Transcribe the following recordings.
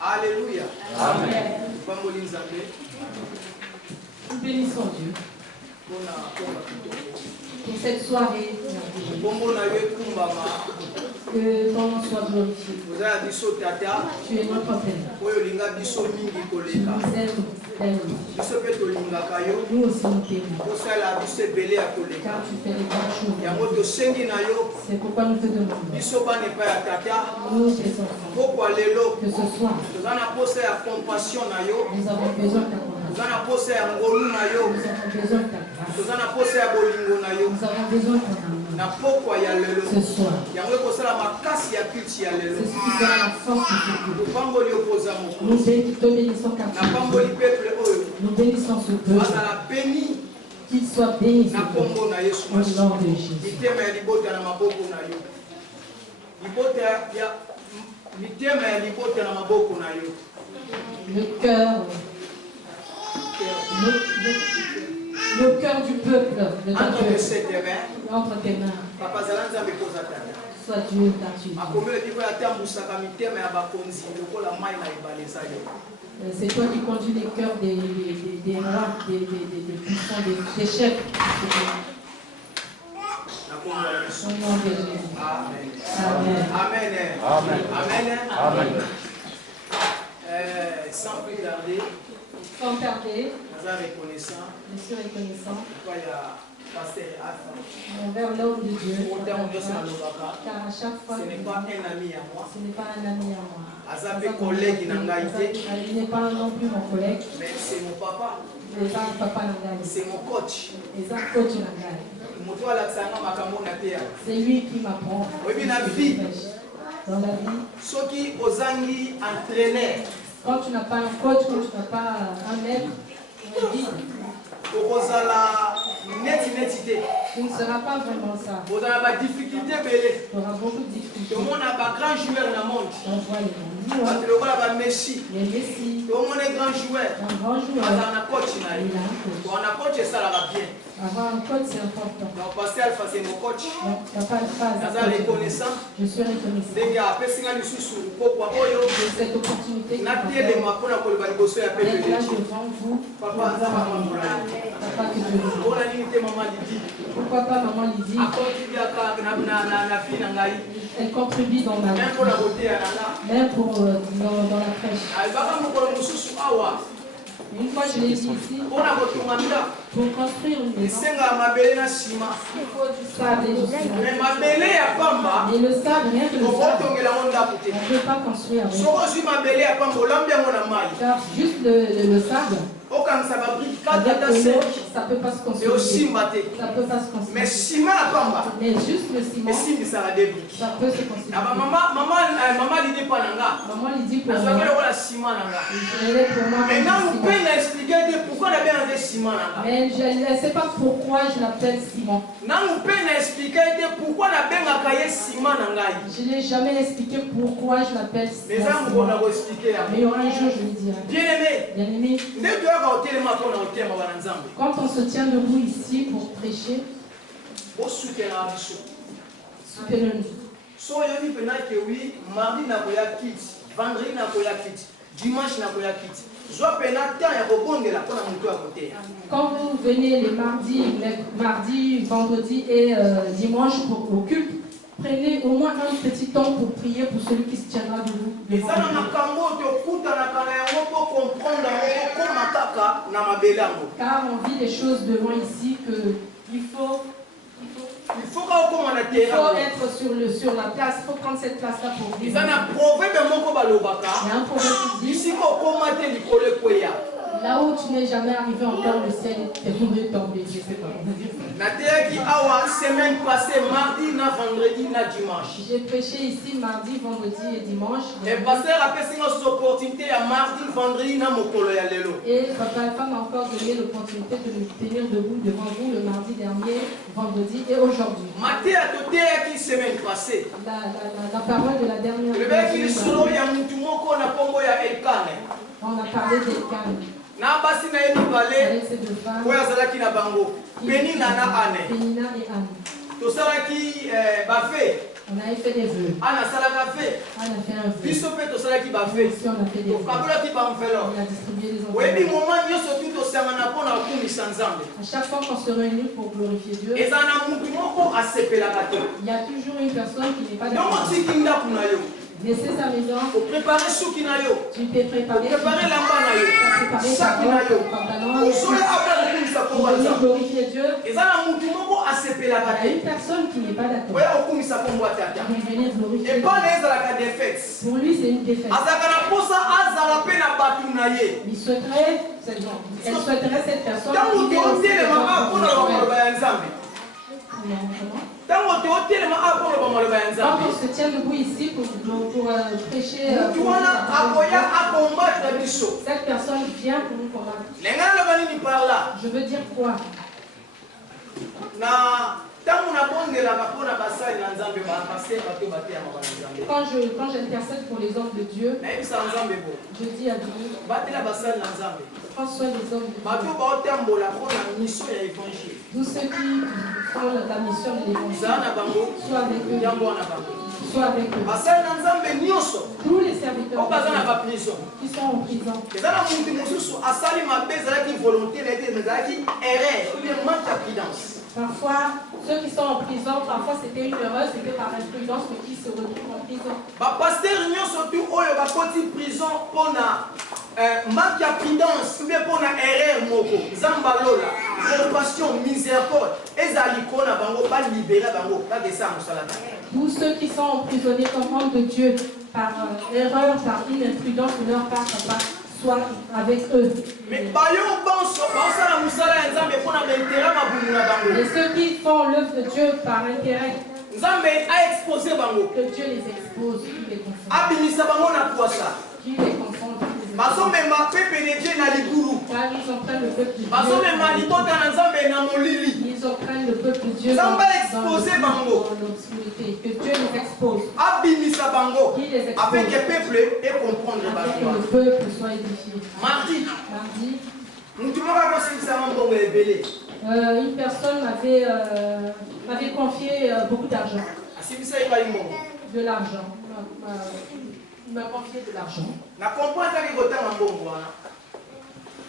Alléluia. Amen. Nous bénissons Dieu pour cette soirée. Que ton nom soit glorifié. Tu es notre Père. Tu nous aimes tellement. Nous aussi nous t'aimons. Car tu fais les bonnes choses. C'est pourquoi nous te demandons. Nous, tes enfants. Que ce soir, nous avons besoin de ta compassion. Nous avons besoin de ta grâce. Nous avons besoin de ton amour. Ce soir, c'est ce qui fera la force de ce Dieu. Nous te bénissons car nous bénissons ce peuple. Qu'il soit béni au nom de Jésus. Le cœur du peuple, entre tes mains. Soit Dieu car tu es. C'est toi qui conduis les cœurs des rois, des puissants, des chefs. Au nom de Jésus. Amen. Amen. Amen. Amen. Amen. Amen. Sans plus tarder, Sans tarder, je suis reconnaissant. Envers l'homme de Dieu, car à chaque fois, ce n'est pas un ami à moi. Ce n'est pas un ami à moi. Il n'est pas non plus mon collègue. Mais c'est mon papa. C'est mon coach. C'est lui qui m'apprend. Dans la vie, quand tu n'as pas un coach, quand tu n'as pas un maître, un guide, tu ne seras pas vraiment ça. Tu auras beaucoup de difficultés. On voit les Messi. Les Messi. Un grand joueur. Il a un coach. Avoir un coach, c'est important. Donc, Pasteur Alpha, c'est mon coach. Je suis reconnaissant. De cette opportunité. D'être là devant vous. Papa, que Dieu vous. Pourquoi pas maman Lydie? Elle contribue dans ma vie. Même pour dans la crèche. Une fois je l'ai dit ici, pour construire une maison, il faut du sable et du ciment. Mais le sable, rien que le sable, on ne peut pas construire avec. Car juste le sable, avec l'eau, ça ne peut pas se construire. Ça peut pas se construire. Mais juste le ciment, ça peut se construire. Maman Lydie pour moi. Je l'ai pour moi. Mais je ne sais pas pourquoi je l'appelle ciment. Je n'ai jamais expliqué pourquoi je l'appelle ciment. Mais il y aura un jour, je le dirai. Bien-aimé, quand on se tient debout ici pour prêcher, soutenez-nous. Quand vous venez les mardis, vendredis et dimanche au culte, prenez au moins un petit temps pour prier pour celui qui se tiendra debout. Car on vit des choses devant ici qu'il faut être sur la place, il faut prendre cette place-là pour vivre. Il y a un proverbe qui dit, là où tu n'es jamais arrivé encore, le ciel est tombé. Je sais pas. J'ai prêché ici mardi, vendredi et dimanche. Et Papa Alpha m'a encore donné l'opportunité de me tenir debout devant vous le mardi dernier, vendredi et aujourd'hui. La parole de la dernière fois. On a parlé d'Elkan. Avec ces deux femmes, Penina et Anne. On a fait des vœux. Anna Salaka fait. Anna a fait un vœu. Puisque fait au salaire qui va faire. Si on a fait des vœux. On a distribué les enfants. Oui, mais moment nous surtout au samana pour la cour ensemble. À chaque fois qu'on se réunit pour glorifier Dieu. Et ça n'a pas à se faire la gâteau. Il y a toujours une personne qui n'est pas d'accord. Non, c'est qui n'a pas eu. Laissez sa maison. Pour préparer ce qui n'a eu. Tu t'es préparé. Préparer la main n'a eu. Ça qui n'a eu. Au sol après le ça pour glorifier Dieu. Et ça n'a pas à se faire la gâteau. Il y a une personne qui n'est pas d'accord. Oui, au coup ça pour moi tata. Et pas les la défaite. Pour lui c'est une défaite. Azakana posa azala pe na batu na ye. Il souhaiterait cette personne. Tant que tu es le mama pour le ensemble. Quand on se tient debout ici pour prêcher, cette personne vient pour nous combattre. Je veux dire quoi? Quand j'intercède pour les hommes de Dieu, je dis à Dieu, prends soin des hommes de Dieu. Tous ceux qui font la mission de l'évangile, soit avec eux. Soit avec eux. Tous les serviteurs qui sont en prison. Parfois, ceux qui sont en prison, parfois c'était une erreur, c'était par imprudence, mais qui se retrouvent en prison. Manque à prudence, ou bien pour la erreur moko, zambalola, compassion, miséricorde, et zalikona bango, pas libérer bango, pas de ça, moussalata. Tous ceux qui sont emprisonnés comme hommes de Dieu par erreur, par une imprudence de leur part, papa, soit avec eux. Mais bayon banso, bansa la moussala nzambe pour na l'intérêt ma boumuna bango. Et ceux qui font l'œuvre de Dieu par intérêt, nzambe a exposé bango. Que Dieu les expose, qui les confond. Abimisa bango na kwasa. Qui les confond. Car ils entraînent le peuple de Dieu. Ils entraînent le peuple de Dieu dans l'obscurité. Que Dieu les expose. Qui les expose. Afin que le peuple ait comprendre. Afin que le peuple soit édifié. Mardi. Une personne m'avait confié beaucoup d'argent. De l'argent. Il m'a confié de l'argent.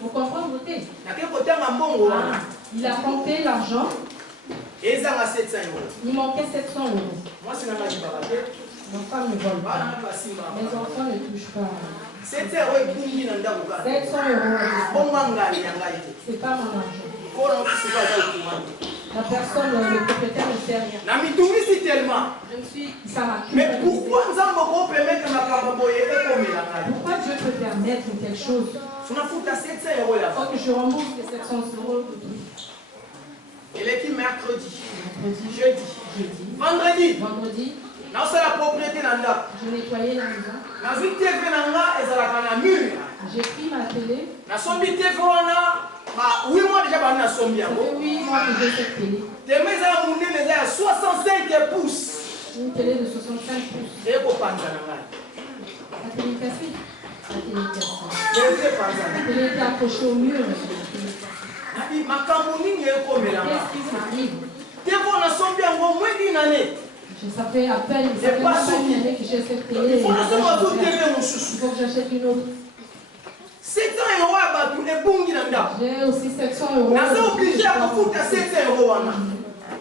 Vous comprenez? Il a compté l'argent. Il manquait 700 euros. Mon femme ne vole pas. Mes enfants ne touchent pas. 700 euros. C'est pas mon argent. La personne, le propriétaire ne sait rien. Ça m'a tué. Mais pourquoi Dieu peut permettre quelque chose? Il faut que je rembourse les 700 euros. Et l'équipe mercredi, jeudi, vendredi. C'est la propriété d'Anda. Je nettoyais la maison. J'ai pris ma télé. Oui, moi déjà, ça fait 8 mois que j'ai cette télé. 65 pouces. Une télé de 65 pouces. La télé cassée. La télé était accrochée au mur. Qu'est-ce qui m'arrive? Ça fait à peine une année que j'ai cette télé. Il faut que j'achète une autre. 700 euros à Batou, les bungi nanda. J'ai aussi 700 euros. N'a pas obligé à foutre 700 euros.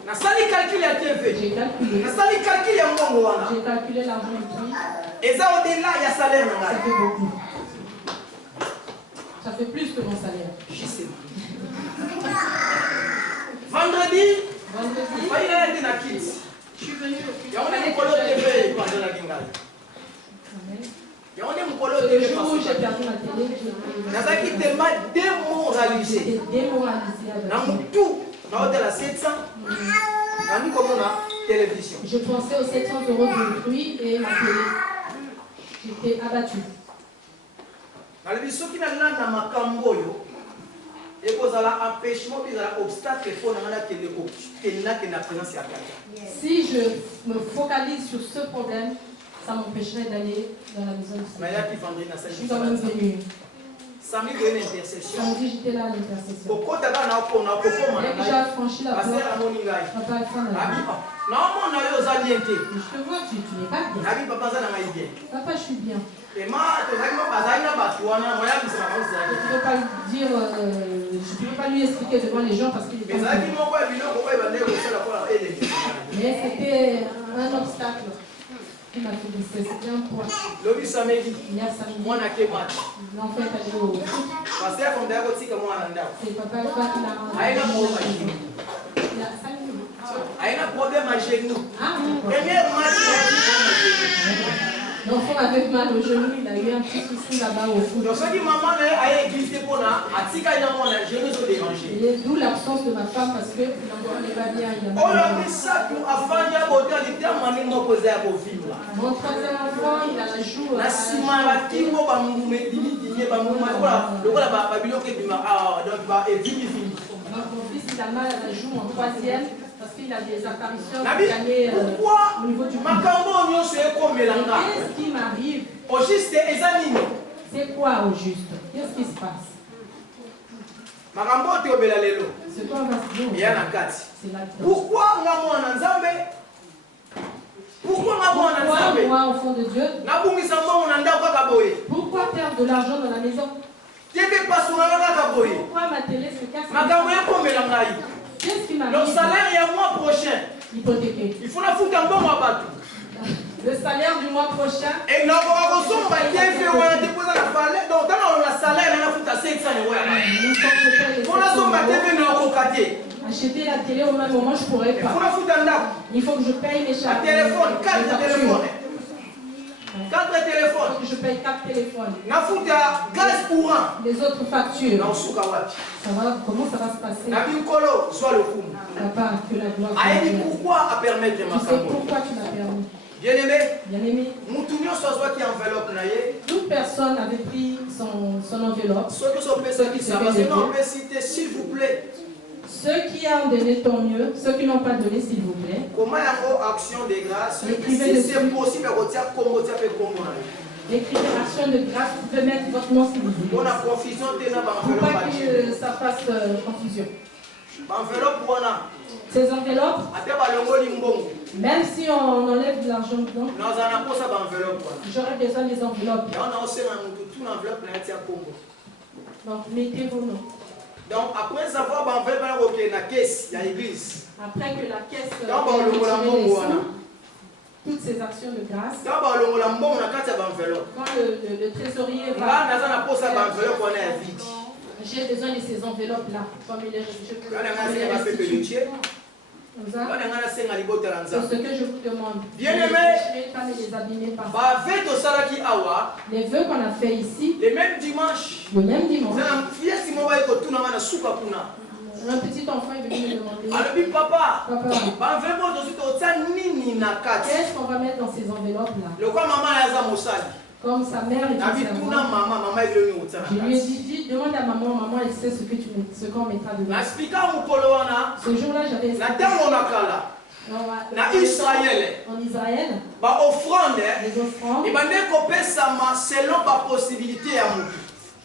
N'a pas calculé à TV. J'ai calculé. N'a pas calculé à Mongo. J'ai calculé l'argent ici. Et ça au-delà, il y a salaire. Ça fait beaucoup. Ça fait plus que mon salaire. Je sais. Vendredi. Il y a des kids. Je suis venu. Il y a un école TV pendant la Guingal. Amen. Le jour où j'ai perdu ma télé, j'étais tellement démoralisé. Dans tout, dans la 700, dans comme on a télévision. Je pensais aux 700 euros de fruits et ma télé. J'étais abattu. Dans le biso qui n'a pas de makamboyo, et que ça a empêchement, puis ça a obstacle pour la télé, si je me focalise sur ce problème, ça m'empêcherait d'aller dans la maison. Je suis quand même venu. Samedi, il y a une intercession. Samedi, j'étais là à l'intercession. Dès que j'ai franchi la porte, papa est fan. Je te vois, tu n'es pas bien. Papa, je suis bien. Tu ne peux pas lui dire, je ne peux pas lui expliquer devant les gens parce qu'il est pas bien. Mais c'était un obstacle. Il m'a fait baisser, c'était un poids. Lobi samedi. Il y a samedi. Moi, n'a que match. L'enfant est allé au foot. Parce que comme d'ailleurs, c'est comme moi, c'est papa qui l'a il a un problème à genoux. Ah, premier match, l'enfant avait mal au genou, il a eu un petit souci là-bas au foot. donc, ce qui maman a existé pour nous, à Tika, il a mon genou se déranger. D'où l'absence de ma femme parce que l'enfant n'est pas bien. Oh, là, mais ça, pour afin de beauté, il était à manier mon posé à vos filles. Mon troisième enfant, il a la joue. La simarati, on va me mettre mon fils, il a mal à la joue en troisième parce qu'il a des apparitions pourquoi au niveau du cou. Qu'est-ce qui m'arrive? Au juste, c'est quoi au juste? Qu'est-ce qui se passe? C'est quoi on va se dire? C'est la pourquoi moi, enfant de Dieu? Pourquoi perdre de l'argent dans la maison? Pourquoi ma télé se casse? Qu'est-ce qui m'arrive? Le salaire est un mois prochain. Hypothéqué. Il faut la foutre un bon mois. Le salaire du mois prochain. Et nous avons reçu un salaire, donc dans le salaire, on a foutu à 500 €. Acheter la télé au même moment, je ne pourrais pas. Il faut que je paye mes charges. Téléphone, 4 téléphones. 4 téléphones. Je paye 4 téléphones. Gaz courant. Les autres factures. Ça va, comment ça va se passer? Papa, que la gloire. Pourquoi à permettre ma Tu sais pourquoi tu m'as permis? Bien-aimé. Bien-aimé. Toute personne avait pris son enveloppe. S'il vous plaît. Ceux qui ont donné tant mieux, ceux qui n'ont pas donné, s'il vous plaît. Comment action de grâce? Si c'est possible, écrivez action de grâce, vous pouvez mettre votre nom si vous voulez. On a confusion, pour pas que ça fasse confusion. Ces enveloppes, même si on enlève de l'argent dedans, j'aurais besoin des enveloppes. Donc mettez vos noms. Donc après avoir la caisse, il y a l'église. Après que la caisse toutes ces actions de grâce, quand le trésorier va, j'ai besoin de ces enveloppes là, comme il est c'est ce que je vous demande. Bien-aimé, les vœux qu'on a fait ici, le même dimanche, un petit enfant est venu me demander, papa, qu'est-ce qu'on va mettre dans ces enveloppes là? Comme sa mère est je lui ai dit, demande à maman, maman elle sait ce qu'on mettra dedans. Ce jour-là, j'avais en Israël, les offrandes,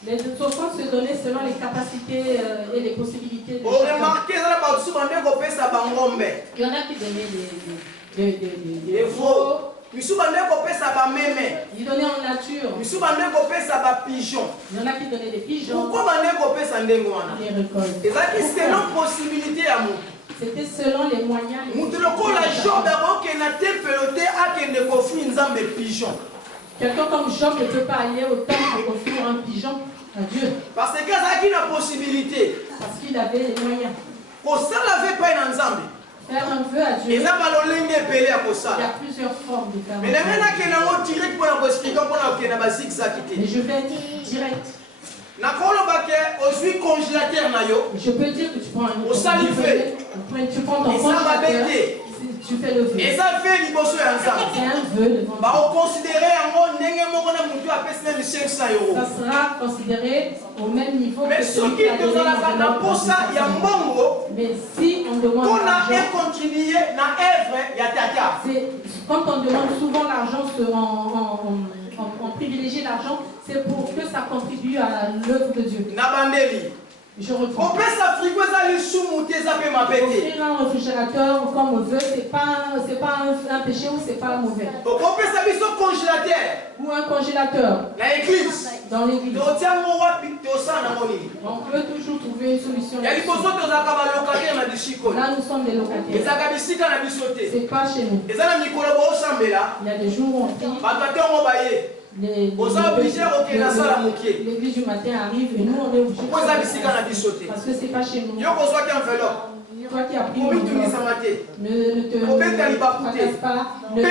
les offrandes se donnaient selon les capacités et les possibilités de chacun. Il y en a qui donnaient des veaux. Ils donnaient en nature. Il y en a qui donnaient des pigeons. Pourquoi des récoltes. C'était selon les moyens. Quelqu'un comme Job ne peut pas aller au temple pour offrir un pigeon à Dieu. Parce qu'il avait la possibilité. Parce qu'il avait les moyens. Faire un vœu à Dieu. Il y a plusieurs formes de faire un vœu. Mais je vais être direct. Je peux dire que tu prends un tu prends ton congélateur, tu fais le vœu. C'est un vœu devant Dieu. Ça sera considéré au même niveau que celui qui a donné mais si on demande l'argent, quand on demande souvent l'argent en privilégier l'argent, c'est pour que ça contribue à l'œuvre de Dieu. Je reprends. Offrir un réfrigérateur comme on veut, c'est pas un péché ou c'est pas mauvais. Ou un congélateur. Dans l'église. On peut toujours trouver une solution. Là, nous sommes des locataires. C'est pas chez nous. Il y a des jours où on prie. L'église du matin arrive et nous on est obligés parce que c'est pas chez nous. Toi qui as pris ne te fracasse pas, ne te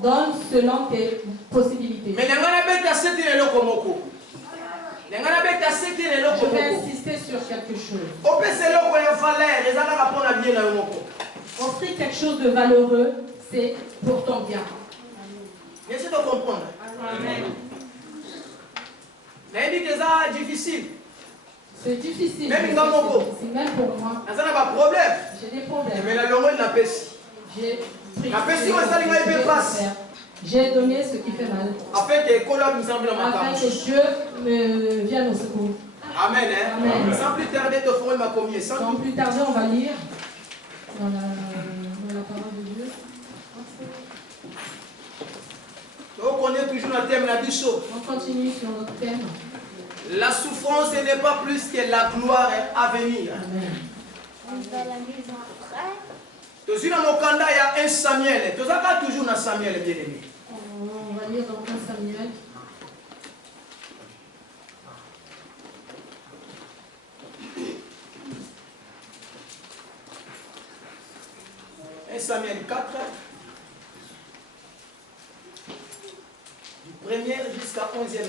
donne selon tes possibilités. Je vais insister sur quelque chose. Offrir quelque chose de valeureux, c'est pour ton bien. Merci de comprendre. Amen. C'est difficile. C'est difficile. Même pour moi. J'ai des problèmes. Mais la longue n'a pas si. J'ai donné ce qui fait mal. Afin que Dieu me vienne au secours. Amen. Amen. Sans plus tarder, sans plus tarder, on va lire dans la parole de Dieu. On connaît toujours le thème la bicho. On continue sur notre thème. La souffrance n'est pas plus que la gloire à venir. Amen. Toujours dans mon candidat, il y a un Samuel. Toujours dans Samuel, bien aimé. On va lire dans 1 Samuel. Samuel 4. Du 1er jusqu'à 11e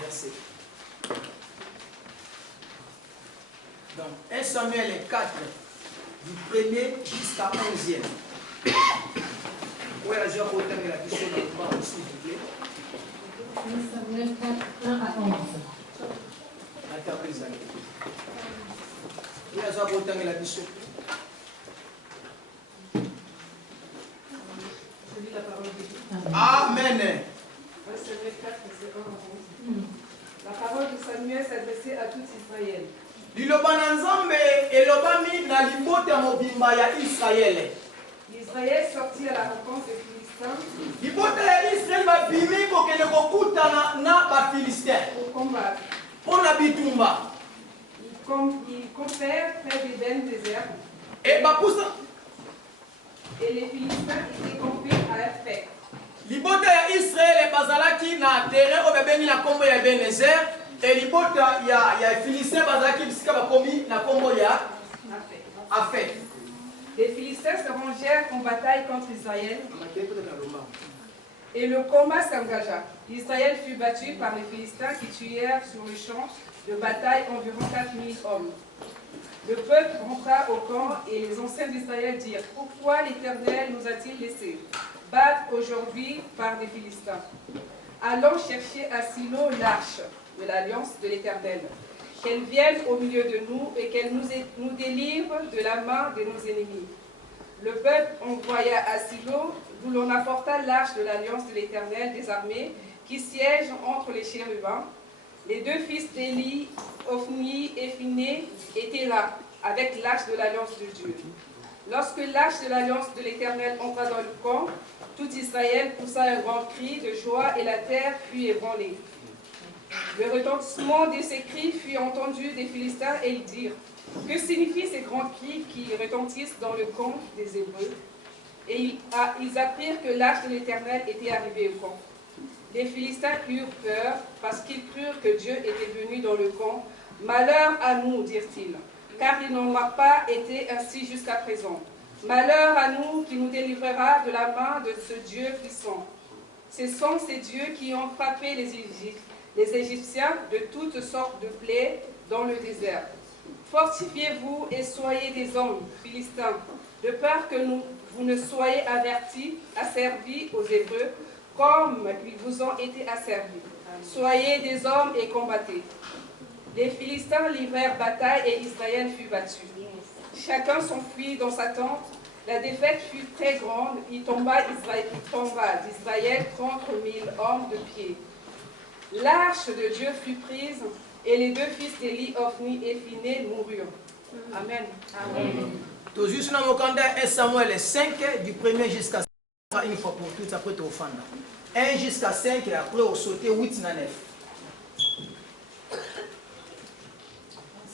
verset. Donc, 1 Samuel 4, du 1er jusqu'à 11e. Oui, je vais retenir la question dans le bas aussi, s'il vous plaît. 1 Samuel 4, 1 à 11. Oui, je vais retenir la question. Amen. La parole de Samuel s'adressait à tout Israël. Israël sortit à la rencontre des Philistins pour combattre. Ils campèrent près des veines désertes. Et les Philistins étaient campés à Aphek. Libota ya Israël bazalaki na terrain o bebengi na kombo ya Ebenezer et libota ya Philistin bazalaki bisika bakomi na kombo ya Aphek. Les Philistins se rangèrent en bataille contre Israël et le combat s'engagea. Israël fut battu par les Philistins qui tuèrent sur le champ de bataille environ 4000 hommes. Le peuple rentra au camp et les anciens d'Israël dirent: pourquoi l'Éternel nous a-t-il laissés battre aujourd'hui par des Philistins? Allons chercher à Silo l'arche de l'alliance de l'Éternel, qu'elle vienne au milieu de nous et qu'elle nous délivre de la main de nos ennemis. Le peuple envoya à Silo, d'où l'on apporta l'arche de l'alliance de l'Éternel des armées, qui siège entre les chérubins. Les deux fils d'Élie, Ophni et Phiné, étaient là, avec l'arche de l'alliance de Dieu. Lorsque l'arche de l'alliance de l'Éternel entra dans le camp, tout Israël poussa un grand cri de joie et la terre fut ébranlée. Le retentissement de ces cris fut entendu des Philistins et ils dirent: que signifient ces grands cris qui retentissent dans le camp des Hébreux? Et ils apprirent que l'arche de l'Éternel était arrivée au camp. Les Philistins eurent peur parce qu'ils crurent que Dieu était venu dans le camp. Malheur à nous, dirent-ils, car il n'en a pas été ainsi jusqu'à présent. Malheur à nous qui nous délivrera de la main de ce Dieu puissant. Ce sont ces dieux qui ont frappé les Égyptiens de toutes sortes de plaies dans le désert. Fortifiez-vous et soyez des hommes, Philistins, de peur que vous ne soyez avertis, asservis aux Hébreux, comme ils vous ont été asservis. Soyez des hommes et combattez. Les Philistins livrèrent bataille et Israël fut battu. Chacun s'enfuit dans sa tente. La défaite fut très grande, il tomba d'Israël 30 000 hommes de pied. L'arche de Dieu fut prise, et les deux fils d'Élie, Ophni et Phiné, moururent. Amen. Amen. Tout juste dans le 1 Samuel 5, du 1er jusqu'à 5, une fois pour toutes, après tu offres. 1 jusqu'à 5, et après on sautait 8 à 9.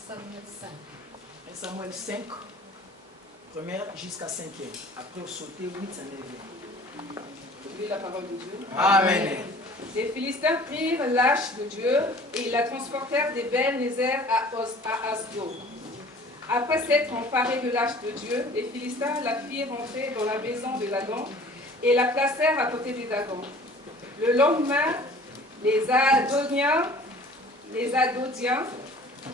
Samuel 5. 1 Samuel 5, 1er jusqu'à 5e. Après on sautait 8 à 9e. Lis la parole de Dieu. Amen. Les Philistins prirent l'arche de Dieu et ils la transportèrent d'Ébel-Nézer à Asdod. Après s'être emparés de l'arche de Dieu, les Philistins la firent entrer dans la maison de Dagon et la placèrent à côté de Dagon. Le lendemain, les Adodiens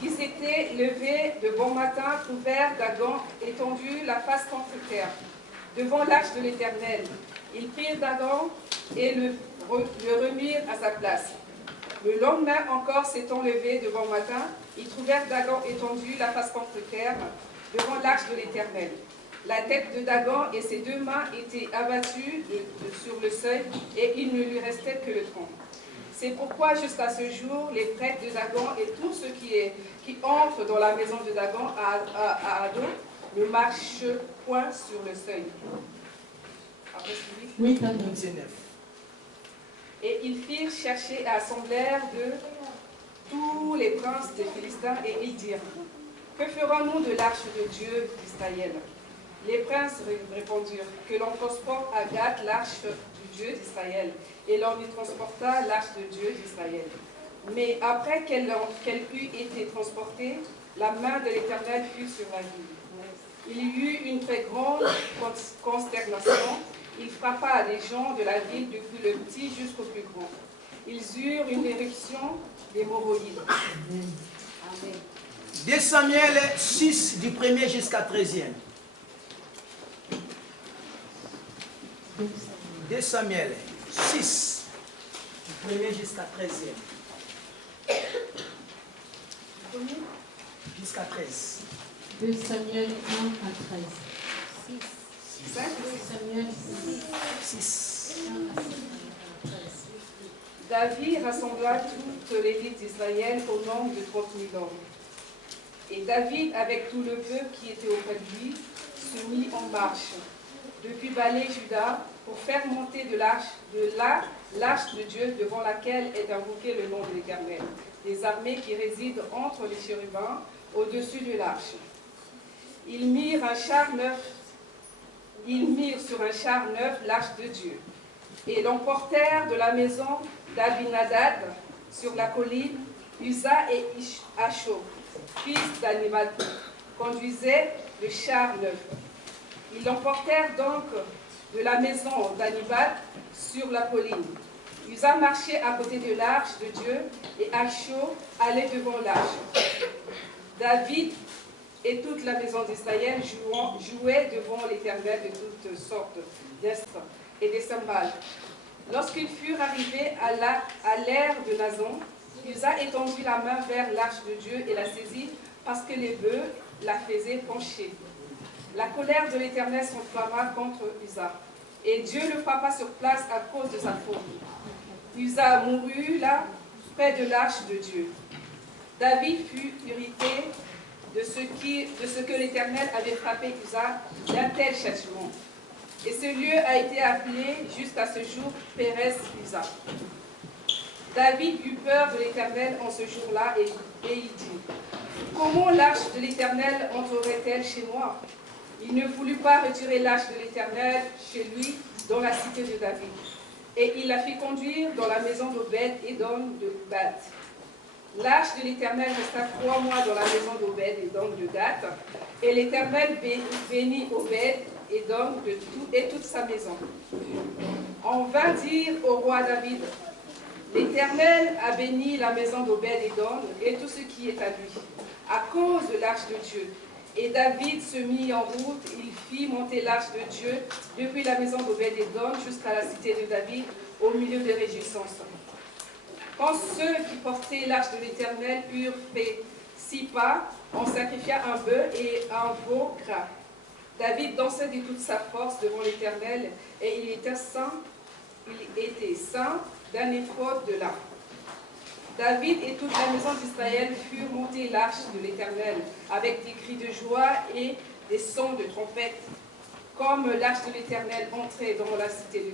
qui s'étaient levés de bon matin trouvèrent Dagon étendu la face contre terre, devant l'arche de l'Éternel. Ils prirent Dagon et le remirent à sa place. Le lendemain encore, s'étant levés de bon matin, ils trouvèrent Dagon étendu la face contre terre, devant l'arche de l'Éternel. La tête de Dagon et ses deux mains étaient abattues sur le seuil, et il ne lui restait que le tronc. C'est pourquoi jusqu'à ce jour, les prêtres de Dagon et tous ceux qui entrent dans la maison de Dagon à Ado ne marchent point sur le seuil. Après, oui, 19. Et ils firent chercher et assemblèrent de tous les princes des Philistins, et ils dirent: que ferons-nous de l'arche de Dieu d'Israël? Les princes répondirent: que l'on transporte à Gath l'arche du Dieu d'Israël. Et l'on y transporta l'arche de Dieu d'Israël. Mais après qu'elle eut été transportée, la main de l'Éternel fut sur la ville. Il y eut une très grande consternation. Il frappa les gens de la ville, depuis le petit jusqu'au plus grand. Ils eurent une éruption d'hémorroïdes. Amen. 2 Samuel 6, du 1er jusqu'à 13e. 2 Samuel 6, du 1er jusqu'à 13e. Jusqu'à 13. 2 Samuel 1 à 13. 5. Samuel 6. 1 à 13. David rassembla toute l'élite d'Israël au nombre de 30 000 hommes. Et David, avec tout le peuple qui était auprès de lui, se mit en marche depuis Balé-Juda pour faire monter de l'arche de Dieu, devant laquelle est invoqué le nom de l'Éternel, des armées qui résident entre les chérubins au-dessus de l'arche. Ils mirent sur un char neuf l'arche de Dieu et l'emportèrent de la maison d'Abinadad sur la colline. Uza et Acho, fils d'Animal, conduisaient le char neuf. Ils l'emportèrent donc de la maison d'Animal sur la colline. Uza marchait à côté de l'arche de Dieu et Acho allait devant l'arche. David et toute la maison d'Israël jouaient devant l'Éternel de toutes sortes d'instruments et des cymbales. Lorsqu'ils furent arrivés à l'ère de Nazon, Uza étendit la main vers l'arche de Dieu et la saisit, parce que les bœufs la faisaient pencher. La colère de l'Éternel s'enflamma contre Uza, et Dieu le frappa sur place à cause de sa faute. Uza mourut là, près de l'arche de Dieu. David fut irrité de ce que l'Éternel avait frappé Uza d'un tel châtiment. Et ce lieu a été appelé jusqu'à ce jour Pérez Uza. David eut peur de l'Éternel en ce jour-là, et il dit: comment l'arche de l'Éternel entrerait-elle chez moi? Il ne voulut pas retirer l'arche de l'Éternel chez lui dans la cité de David. Et il la fit conduire dans la maison d'Obed-Édom de Gath. L'arche de l'Éternel resta 3 mois dans la maison d'Obed-Édom de Gath, et l'Éternel bénit Obed-Édom et toute sa maison. On vint dire au roi David: l'Éternel a béni la maison d'Obed-Édom et tout ce qui est à lui, à cause de l'arche de Dieu. Et David se mit en route, il fit monter l'arche de Dieu depuis la maison d'Obed-Édom jusqu'à la cité de David, au milieu des réjouissances. Quand ceux qui portaient l'arche de l'Éternel eurent fait 6 pas, on sacrifia un bœuf et un veau gras. David dansait de toute sa force devant l'Éternel, et il était saint d'un éphod de lin. David et toute la maison d'Israël furent montés l'arche de l'Éternel, avec des cris de joie et des sons de trompette, comme l'arche de l'Éternel entrait dans la cité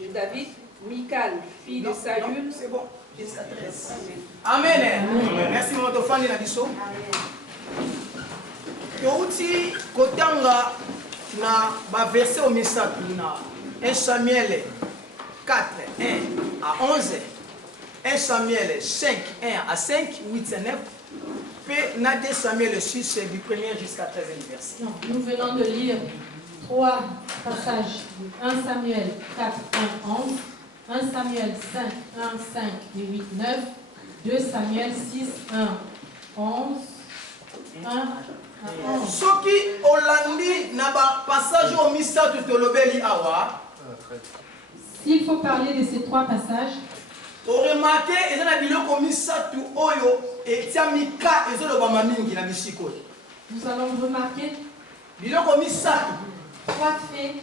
de David, Michal, fille de Saül. C'est bon. Amen. Merci, mon enfant de la biso. Touti kotanga na ba verset au misato na 1 Samuel 4, 1 à 11, 1 Samuel 5, 1 à 5, 8 et 9, puis 2 Samuel 6 du 1er jusqu'à 13e verset. Non, nous venons de lire 3 passages, 1 Samuel 4, 1, 11, 1 Samuel 5, 1, 5 et 8, 9, 2 Samuel 6, 1, 11, 1 à 11. Soki Olandi na ba passage au misato tolobeli awa. S'il faut parler de ces 3 passages, vous remarquez, il y a des biloko misato oyo et tiamika ezolo ba mamingi na misiko. nous allons remarquer Biloko misato 3 faits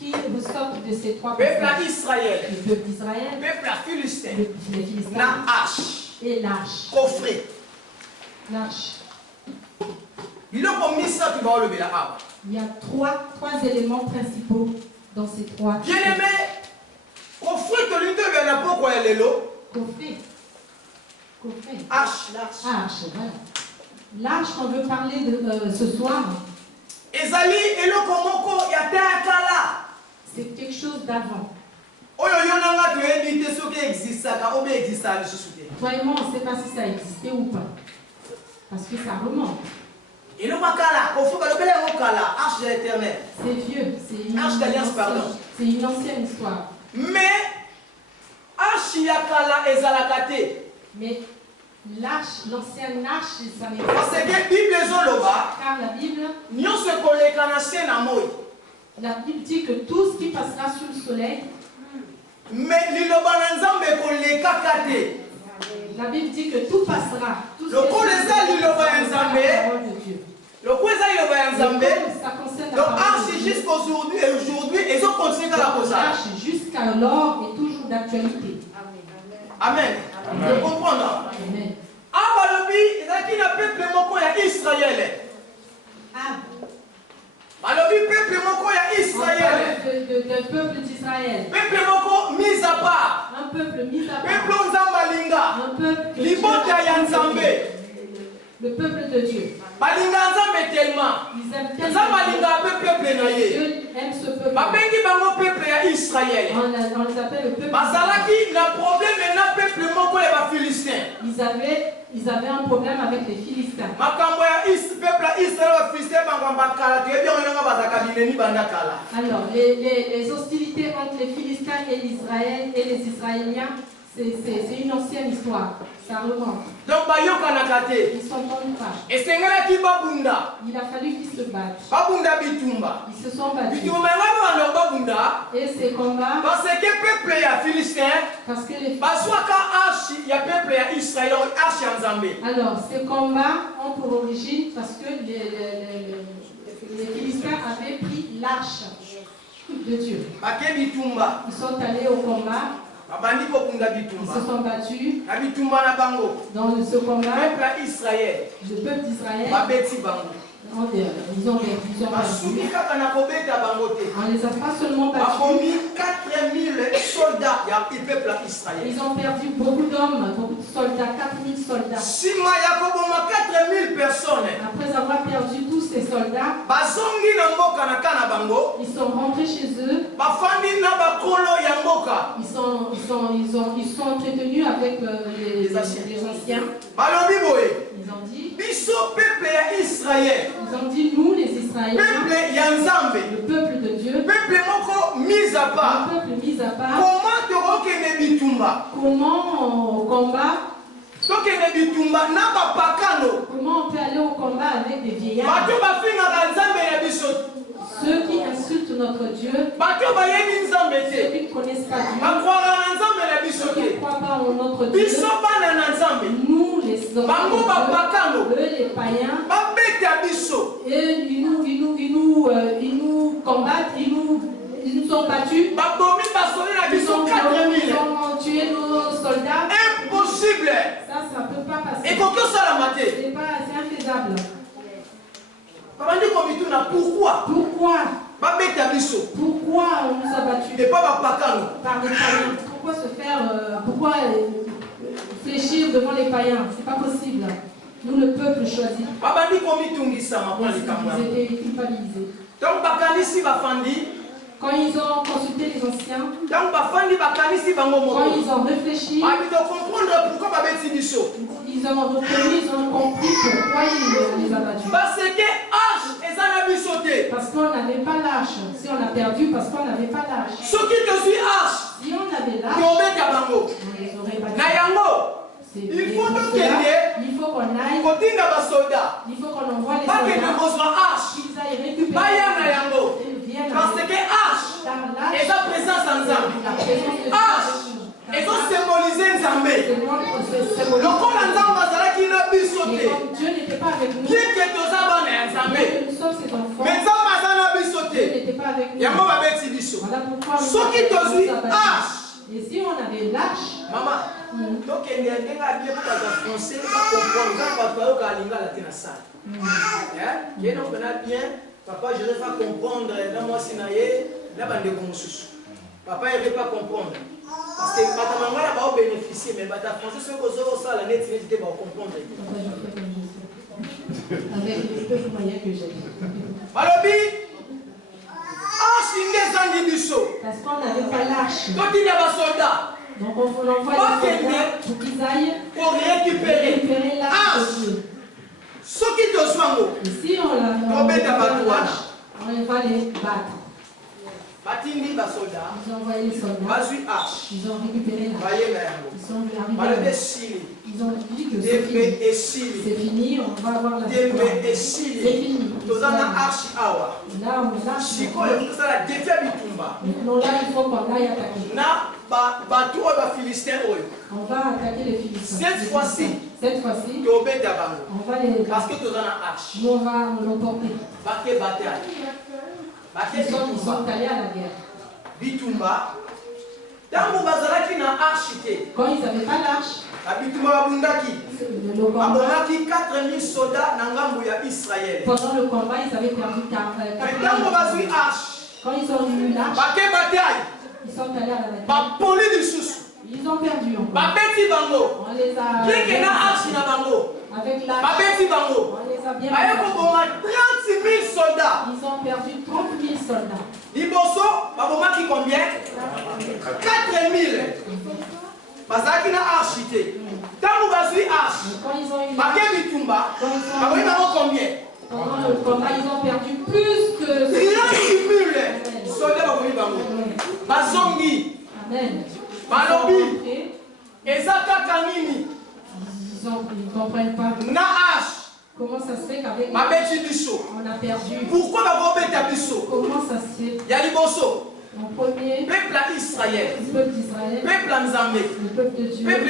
qui ressortent de ces 3 peuple passages. Israël, Le peuple d'Israël, peuple philistin, les Philistins na hache, et l'arche. coffret. L'arche. Biloko misato ba olobela awa. Il y a trois éléments principaux dans ces 3 Bien aimé, coffret to lindo be na poko ya lelo. coffrets. Hache, Arche, voilà. L'arche qu'on veut parler de, ce soir, ezali eloko moko ya takala. c'est quelque chose d'avant. Oyo yonanga to ebite soki existaka obe exista lisusu te. Toi et moi, on ne sait pas si ça existait ou pas. Parce que ça remonte. Eloko kala, kofu balobela yango kala, arche de l'Éternel. C'est vieux. Arche d'alliance, pardon. C'est une ancienne histoire. Mais arche ya kala ezalaka te. Mais l'arche, l'ancienne arche, ça Parce n'existe que Bible ezoloba, car la Bible nyonso ekoleka na se na moi. dit que tout ce qui passera sous le soleil, Mais liloba na Nzambe ekolekaka te. la Bible dit que tout passera. Tout ce Lokola eza liloba ya la Nzambe, parole de Dieu. lokola eza liloba ya Nzambe, Ça concerne la donc parole de arche Dieu. jusqu'aujourd'hui et aujourd'hui ezokontinue kaka kozala. L'arche jusqu'alors est toujours d'actualité. Amen. Vous comprendre? Amen. Abalobi ezalaki na peuple moko ya Israël. Balobi peuple moko ya On Israël. parle d'un peuple d'Israël. Peuple moko mis à part. Un peuple mis à Peuple part. Nzambalinga. Un peuple que Dieu Libota a ya choisi. Nzambe. Le peuple de Dieu. Balinga Nzambe tellement. Ils aiment tellement Nzambalinga peuple na ye. Dieu aime ce peuple. Babengi bango peuple ya Israël. On les appelle le peuple. Bazalaki na problème na peuple moko ya ba Philistin. Ils avaient un problème avec les Philistins. Makambo ya peuple ya Israël ba Philistin bangamba kala te bien nga bazaka bineni banda kala. Alors, les hostilités entre les Philistins et l'Israël et les Israéliens, c'est une ancienne histoire. Ça remonte. Donc bayokanaka te. Ils ne s'entendent pas. Esengelaki babunda. Il a fallu qu'ils se battent. Babunda bitumba. Ils se sont battus. Bitumba ngaba babunda. Et ces combats, Parce que peuple ya Philistin parce que les baswaka archi ya peuple ya Israël archi ya Nzambe. Alors, ces combats ont pour origine parce que les Philistins avaient pris l'arche de Dieu. Bake bitumba. Ils sont allés au combat, Babandi kokunda ils bitumba. se sont battus Na bitumba na bango. dans ce combat. Peuple ya Israël Le peuple d'Israël, babeti bango. ils ont Basuki battu. kaka na kobeta bango te. On ne les a pas seulement battus, Bakomi 4000 soldats ya peuple ya Israël. ils ont perdu beaucoup d'hommes, beaucoup de soldats, 4000 soldats. Sima ya koboma 4000 personnes. Après avoir perdu tous ces soldats, Bazongi na mboka na kana bango. ils sont rentrés chez eux. Bafandi na bakolo ya mboka. Ils sont entretenus avec les anciens. Balobi boye. Ils ont dit, Biso peuple ya Israël. nous les Israéliens, Peuple ya Nzambe. le peuple de Dieu, Peuple moko mis à part. le peuple mis à part, Comment tokokende bitumba? comment on combat, Tokende bitumba na bapakano. comment on peut aller au combat avec des vieillards, Bato bafingaka Nzambe ya biso. ceux qui insultent notre Dieu, Bato bayebi Nzambe ceux te. qui ne connaissent pas Dieu, Bakwaka na Nzambe na biso ceux qui ne te. croient pas en notre Dieu, Biso bana na Nzambe. nous les Bango hommes, bapakano. eux les païens, Babeta Et ils nous combattent, ils nous ont battus. Ils ont tué nos soldats. Impossible. Ça ne peut pas passer. Et C'est infaisable. Pourquoi? Pourquoi on nous a battus? Par des païens. Pourquoi fléchir devant les païens? C'est pas possible. Nous, le peuple choisi, ils étaient culpabilisés. Quand ils ont consulté les anciens, quand ils ont réfléchi, ils ont reconnu, ils ont compris pourquoi ils les ont battus. Parce qu'on n'avait pas l'âge. Si on a perdu, parce qu'on n'avait pas l'âge. Si on avait l'âge, on les aurait battus. Il faut qu'on aille, il faut qu'on envoie les soldats, qu'ils aillent récupérer parce que H est la présence en Zambie. H est symbolisé Nzambé. Le corps en Zambie n'a pas sauté. Dieu n'était pas avec nous. Bien que tous en Zambé, nous sommes ses enfants. mais Zambé n'a pas sauté. Dieu n'était pas avec nous. Voilà pourquoi nous H. Et si on avait l'âge, maman, donc il y a des gens qui sont français, qui comprennent bien. Papa, je ne vais pas comprendre. Dans moi, Sinaïe, là, papa, il ne va pas comprendre. Parce que papa, maman, là, va bénéficier, mais papa, français, c'est que ça, la net, il va comprendre. Avec les peu de moyens que j'ai. Malobi, parce qu'on n'avait pas l'âge. Donc il y a des soldats. Donc on envoie les soldats pour qu'ils aillent pour récupérer l'âge de Dieu. Et si on va les battre. Ils ont envoyé les soldats. Ils ont récupéré l'âge. Ils ont dit que c'est fini, on va avoir la victoire. C'est fini. Là, on est là. Maintenant, là, il faut qu'on aille attaquer. On va attaquer les Philistins. Cette fois-ci, on va les... Parce que nous on va l'emporter. Ils sont allés à la guerre. Quand ils n'avaient pas l'arche, pendant le combat, ils avaient perdu 4 000. Quand ils ont eu l'arche, ils sont allés à la guerre. Ils ont perdu encore. On les a... Avec l'arche, on les a bien perdu. 30 000 soldats. Ils ont perdu 30 000 soldats. Liboso, babomaki combien? 4 000. Bazaki na archité. Tant bazui arch. Quand ils ont eu Baké bitumba. Baboyi babo combien? Pendant le combat, ils ont perdu plus que 30 000 soldats baboyi babo. Bazongi. Amen. Balobi. Ezaka kanini. Ils ne comprennent pas. Na arch. Comment ça se fait qu'avec on a perdu? Pourquoi comment ça se fait? En premier, peuple Israël, le peuple d'Israël, peuple Nzambé, le peuple de Dieu, peuple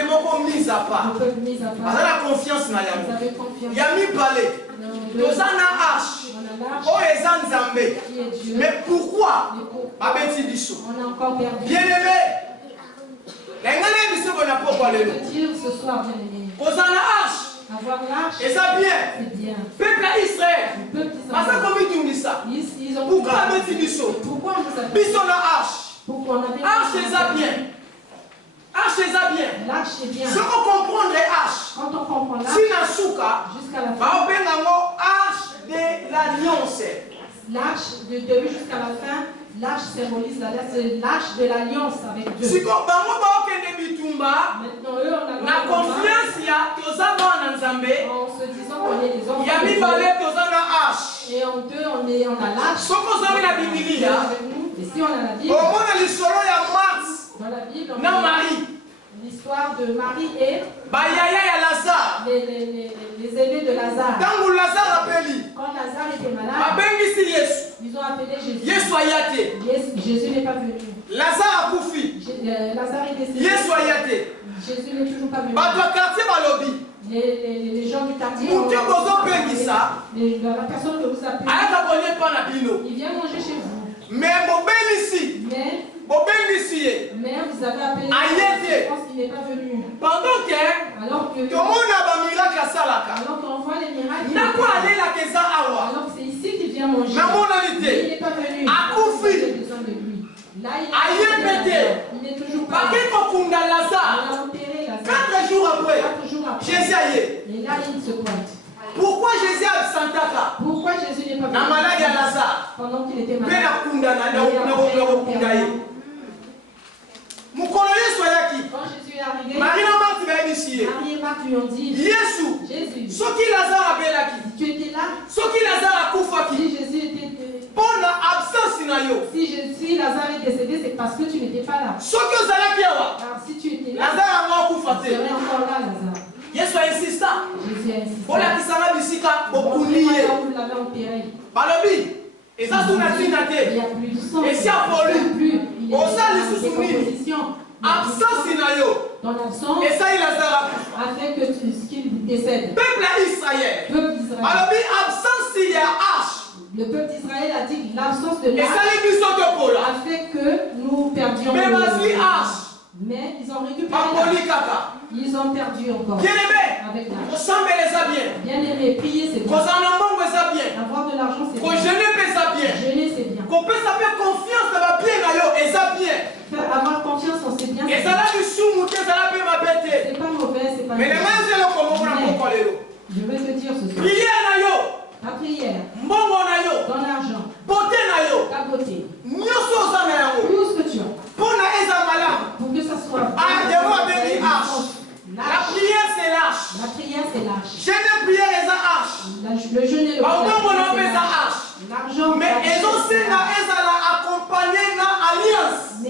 mis à part. Le peuple mis à part. Vous avez la confiance dans Vous avez confiance. Yami Palais. Nous avons Nzambé. Mais pourquoi on a encore perdu? Bien aimé. Je veux dire ce soir, bien aimé. Avoir l'arche, et ça bien. C'est bien. Peuple Israël. Le peuple d'Israël. Ils ont pourquoi on nous a dit? Pourquoi on a arche c'est ça bien. Arche c'est ça bien. L'arche est bien. Si on comprend l'arche. Quand on comprend l'arche. Jusqu'à la fin. Arche de l'alliance. L'arche de début jusqu'à la fin. L'arche symbolise l'arche de l'alliance avec Dieu. Maintenant, eux, on a confiance en se disant qu'on est les enfants de Dieu. Et en deux, on a l'arche. Avec nous. Et si on a la Bible, dans la Bible, on a l'histoire de Marie et les aînés de Lazare. Quand Lazare était malade, ils ont appelé Jésus. Jésus n'est pas venu. Lazare est décédé. Jésus n'est toujours pas venu. Les gens du quartier. La personne que vous appelez. Il vient manger chez vous. Mais vous avez appelé. Je pense qu'il n'est pas venu. Pendant que alors que tout le monde a un miracle à Salaka. Alors qu'on voit les miracles. Alors c'est ici qu'il vient manger. Mais il n'est pas venu. À Koufi. Là, il n'est toujours pas. On a enterré Lazare. 4 jours après. Jésus a eu. Et là, il se pointe. Pourquoi Jésus a Santaka? Pourquoi Jésus n'est pas venu? Pendant qu'il était malade. Quand Jésus est arrivé, Marie et Marthe lui ont dit, Jésus, tu étais là. Si Jésus était si Lazare est décédé, c'est parce que tu n'étais pas là. Si tu étais là, tu serais encore là, Lazare. Jésus a insisté. Jésus a insisté. Vous l'avez enterré. Et ça, c'est il n'y a plus de sang. Et si à Paul, absence dans l'absence, et ça, il a afin que qu'il décède. Peuple Israël. Alors, absence, il y a H. Le peuple d'Israël a dit l'absence de l'âge a fait que nous perdions mais mais ils ont récupéré ils ont perdu encore avec l'âge. Bien aimé, prier c'est bien. Avoir de l'argent c'est bien. Jeûner c'est bien. Avoir confiance en c'est bien. C'est pas mauvais, c'est pas mauvais. Je veux te dire ce soir. La prière, dans l'argent, ta beauté, tout ce que tu as, pour que ça soit la prière c'est lâche. La prière c'est lâche. Le jeûne et le l'argent. Mais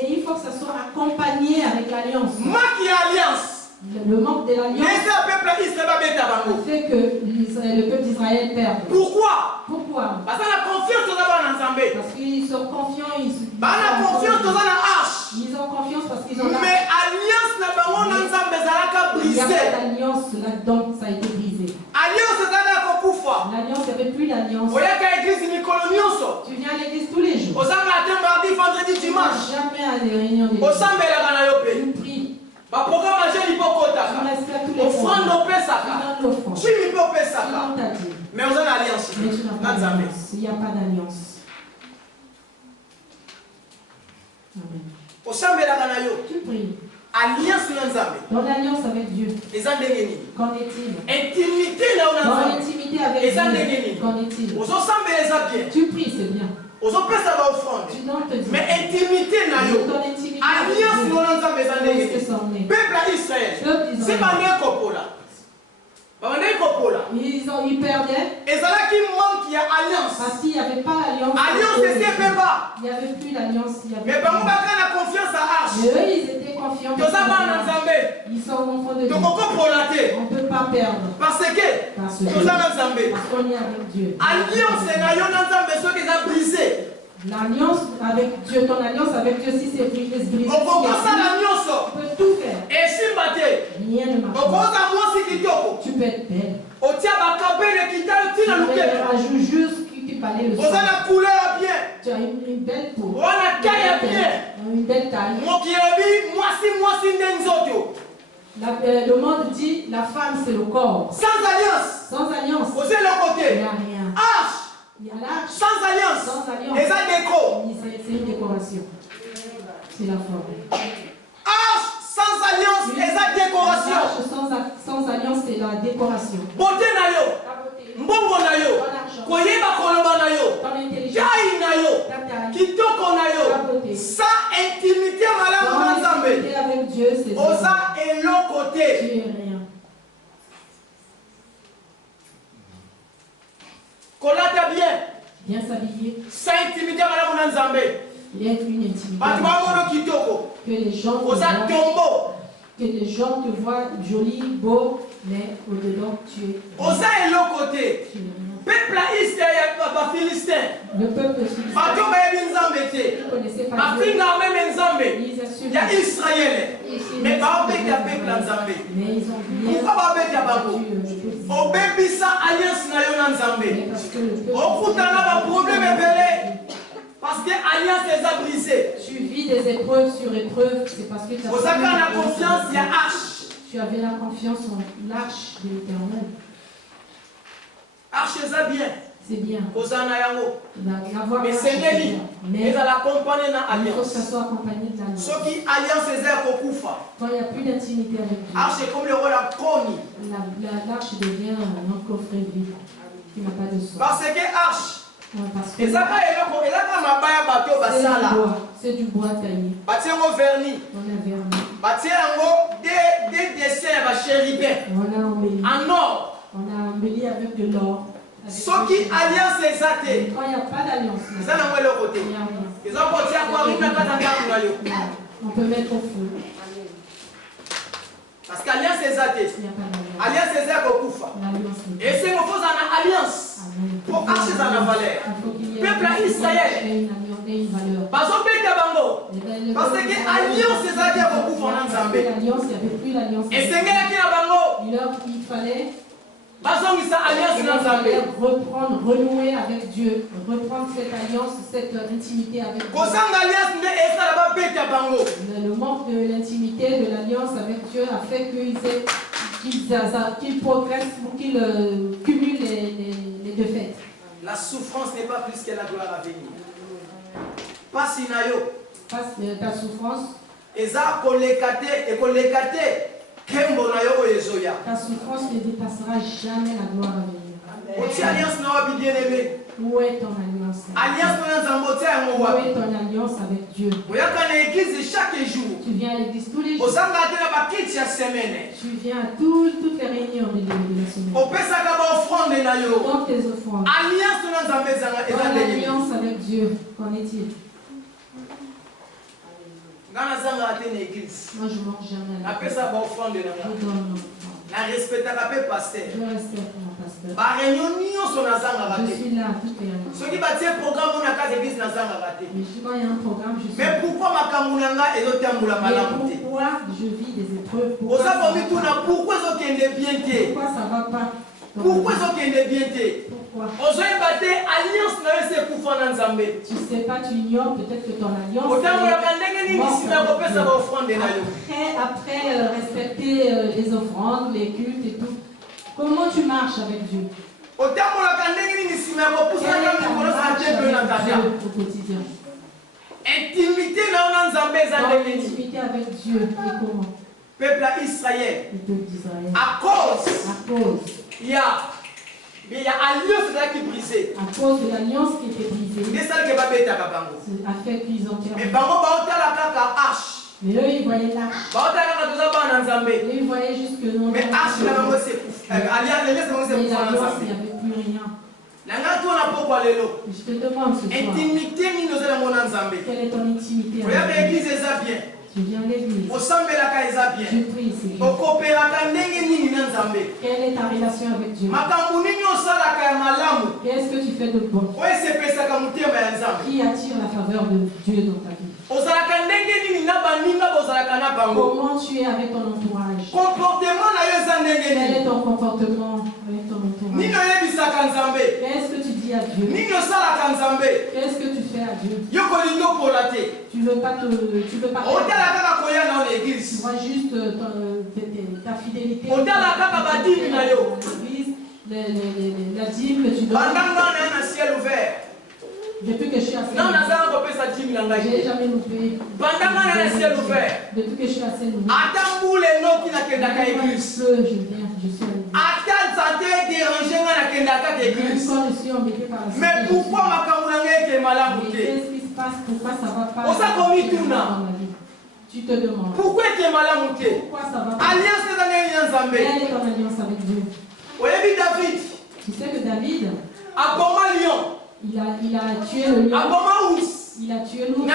il faut que ça soit accompagné avec l'alliance. Le manque de l'alliance fait que le peuple d'Israël perd. Pourquoi? Parce qu'ils sont confiants. Ils ont confiance parce qu'ils ont mais alliance il n'y a pas d'alliance là-dedans, ça a été brisé. L'alliance, il n'y avait plus d'alliance. Tu viens à l'église tous les jours. Jamais à des réunions d'église. Tu pries. Tu respectes tous les offrande mais on a l'alliance. Il n'y a pas d'alliance. Amen. Tu pries. Dans l'alliance avec Dieu. Qu'en est-il? Dans l'intimité avec Dieu. Qu'en est-il? Tu pries, c'est bien. Tu donnes te dire. Mais intimité alliance peuple Israël. C'est pas ils perdaient. Parce qu'il n'y avait pas l'alliance. Il n'y avait plus l'alliance. Mais eux, ils étaient confiants. Ils sont enfants de Dieu. On ne peut pas perdre. Parce qu'on est avec Dieu. L'alliance avec Dieu, ton alliance avec Dieu, si c'est brisé, tu peux tout faire. Rien ne marche. Tu peux être belle. Tu rajoutes juste qui parlait le sang. Tu as une belle peau. Une belle taille. Le monde dit la femme c'est le corps. Sans alliance. Il n'y a rien. Il y a l'âge. Sans alliance. C'est une décoration. C'est la forme. Sans alliance, sans alliance, c'est la décoration. Beauté na yo, mbongo na yo, koyeba koloba na yo, jai na yo, kitoko na yo. Sans intimité malamu na Nzambe. Avec Dieu, c'est ça. Oza eloko te. Tu es rien. Kolata bien. Bien s'habiller. Sans intimité malamu na Nzambe. Il y a une intimité. Que les gens te voient joli, beau, mais au-dedans tu es rien. Tu es rien. peuple Israël, Philistin. Le peuple philistin. Ils connaissaient pas Dieu. Il y a Israël. Mais pas le peuple Nzambé. Mais ils ont bien. Pourquoi pas le alliance na yo na Nzambé. Problème parce que l'alliance les a brisés. Tu vis des épreuves sur épreuves, c'est parce que tu as la confiance, il y a arche. Tu avais la confiance en l'arche de l'Éternel. Arche c'est bien. C'est bien. Mais c'est Nelly. Mais il faut que ça soit accompagné de l'alliance. Quand il n'y a plus d'intimité avec Dieu, arche est comme le rôle à Koni. L'arche devient un coffret vide qui n'a pas de sens. Parce que arche, c'est du bois taillé. On a verni. On a verni. Des dessins chérubins. On a embelli. En or. On a embelli avec de l'or. Ce qui alliance les athées. Quand il n'y a pas d'alliance, il n'y a rien. On peut mettre au feu. Parce qu'alliance les athées. Alliance les athées au Koufa. Et c'est une fausse alliance. Pour acheter sa valeur. Peuple Israël. Parce que alliance les athées au Koufa en Zambé. Il n'y avait plus l'alliance. Et c'est qu'il fallait reprendre, renouer avec Dieu, reprendre cette alliance, cette intimité avec Dieu. Le manque de l'intimité, de l'alliance avec Dieu a fait qu'ils progressent ou qu'ils cumulent les défaites. La souffrance n'est pas plus que la gloire à venir. Pas si ta souffrance. Ta souffrance ne dépassera jamais la gloire à venir. Où est ton alliance? Où est ton alliance avec Dieu? Tu viens à l'église tous les jours. Tu viens à toutes les réunions de la semaine. Dans tes offrandes. Dans l'alliance avec Dieu, qu'en est-il? Moi je ne mange jamais. Je donne la respecte mon pasteur. Je suis là toutes les réunions. Mais quand il y a un programme, je suis là. Mais pourquoi je vis des épreuves? Pourquoi ça va pas? Pourquoi ça bien? Pourquoi? Tu sais pas, tu ignores peut-être que ton alliance. Après respecter les offrandes, les cultes et tout. Comment tu marches avec Dieu? Quelle est ta marche avec Dieu au quotidien? Intimité avec Dieu et comment? Peuple Israël. À cause. Il y a alliance qui est brisée. À cause de l'alliance qui était brisée. C'est ça qui va être à fait qu'ils ont perdu. Mais eux ils voyaient l'arche. Eux ils voyaient juste que non. Mais arche c'est alliance il n'y avait plus rien. Je te demande ce soir. Intimité quelle est ton intimité? Regarde l'église est bien. Tu viens à l'église. Je prie ici. Quelle est ta relation avec Dieu? Qu'est-ce que tu fais de bon? Qui attire la faveur de Dieu dans ta vie? Comment tu es avec ton entourage? Quel est ton comportement avec ton entourage? Qu'est-ce que tu dis à Dieu? Qu'est-ce que tu fais à Dieu? Tu veux pas tu vois juste ta fidélité. La dîme que tu donnes. Depuis que je suis à Saint-Louis, j'ai jamais loupé. Depuis que je suis à Saint-Louis, je suis à l'église. Mais pourquoi qu'est-ce qui se passe? Pourquoi ça va pas? Tu te demandes. Pourquoi tu es malade? Pourquoi ça va pas? Quelle est ton alliance avec Dieu? David. Tu sais que David, il a tué le lion. Il a tué l'ours dans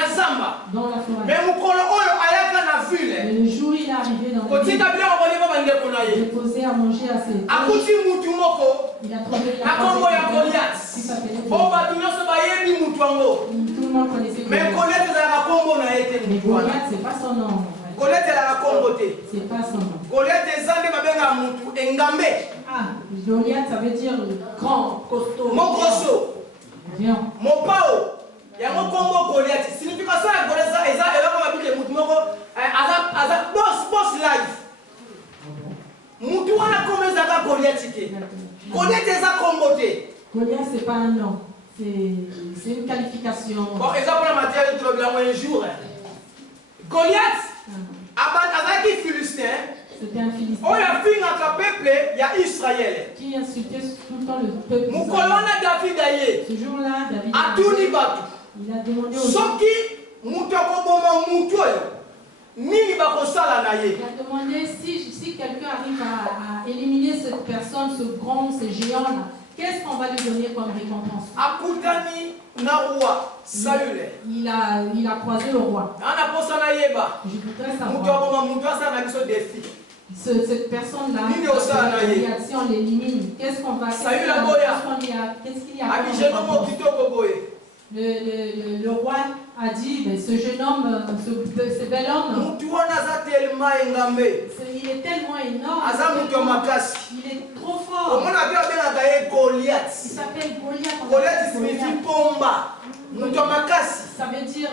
dans la forêt. Mais na ville. Et le jour où il est arrivé dans la ville, Kotika bila okoleba bandeko na ye. il posait à manger à ses Akuti mutu moko. il a trouvé Na kombo ya Goliath. qui s'appelait Bo batu nyonso bayebi mutu yango. tout le monde connaissait Mais Goliath. Goliath ezalaka kombo na ye te Mais mutu wana. Goliath, c'est pas son nom. En fait. Goliath ezalaka kombo te. C'est pas son nom. Goliath eza nde babengaka mutu engambe. Ah, Goliath, ça veut dire grand, costaud. Mokoso. Viens. Mopao. Yango kombo Goliath. Signification ya Goliath eza eloko babike mutu moko aza boss life. Mutu wana kombo ezalaka Goliath te. Goliath eza kombo te. Goliath, c'est pas un nom. C'est une qualification. Bon, exemple pour la matière de un jour. Goliath, azaki Philistin. C'était un Philistin. Oh, il a fini avec le peuple, il y a Israël. Qui insultait tout le temps le peuple. Moukolona David aye. Ce jour-là, David il a demandé aux gens. Soki mutoko boma mutoyo. Nini bakosala na ye. Il a demandé si quelqu'un arrive à éliminer cette personne, ce grand, ce géant-là, qu'est-ce qu'on va lui donner comme récompense? Akutani na roi Saül. Il a croisé le roi. Ana posana yeba. Je voudrais savoir. Mutoko boma mutoyo sa na biso défi. Cette personne-là, si on l'élimine, qu'est-ce qu'on va faire? Qu'est-ce qu'il y a? Le roi a dit, mais ce jeune homme, ce bel homme, il est tellement énorme, il est trop fort. Il s'appelle Goliath. Goliath signifie pomba. Ça veut dire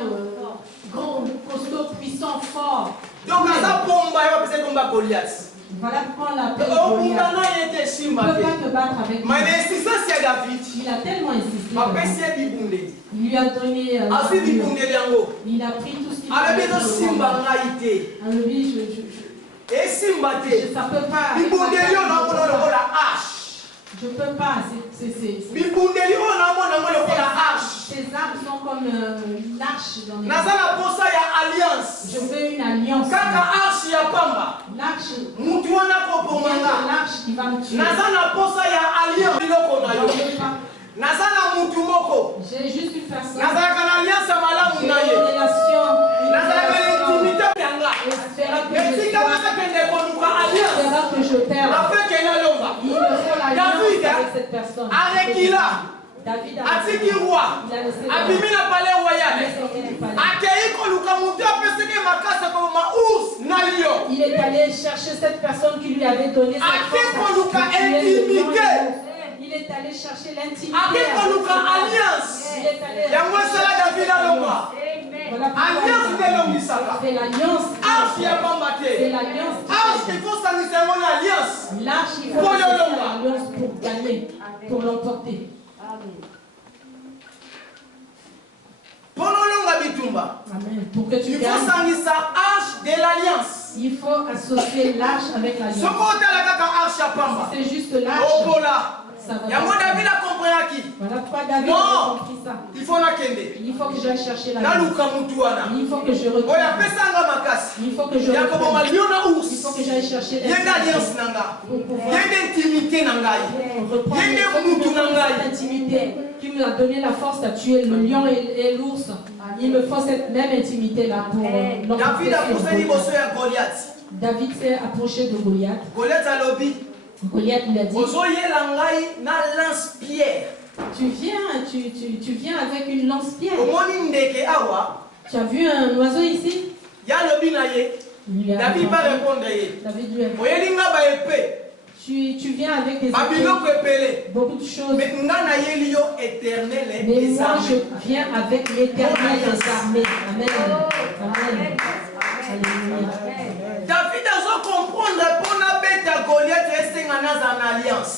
grand, costaud, puissant, fort. Donc, Goliath. Voilà pourquoi on l'appelle Goliath. Tu ne peux pas te battre avec lui. Il a tellement insisté. Il lui a donné il a pris tout ce qu'il a donné. Ça peut pas. Je peux pas. Ces armes sont comme une arche dans les mains. Je veux une alliance. L'arche qui va me tuer. J'ai juste une personne. J'ai une relation. Espérant que je perds. Il me faut l'alliance avec cette personne. David a laissé il est allé chercher cette personne qui lui avait donné cette force. Il est allé chercher l'intimité. Il est allé c'est l'alliance. C'est l'alliance. Il faut s'engager l'alliance. L'arche, il faut l'alliance pour gagner, pour l'emporter. Amen. Pour que tu il faut s'engager l'arche de l'alliance. Il faut associer l'arche avec l'alliance. C'est juste l'arche. David a compris. Voilà pourquoi David a compris ça. Il faut que j'aille chercher la alliance. Il faut que je retourne. Il faut que je retourne. Il faut que j'aille chercher l'alliance. Pour pouvoir reprendre cette intimité qui me a donné la force à tuer le lion et l'ours. Il me faut cette même intimité-là pour l'emporter. David s'est approché de Goliath. Goliath lui a dit, tu viens avec une lance-pierre. Tu as vu un oiseau ici? David va répondre. David lui a dit, tu viens avec des épées, beaucoup de choses. Mais moi je viens avec l'Éternel des armées. Amen. Amen. Alléluia. David a compris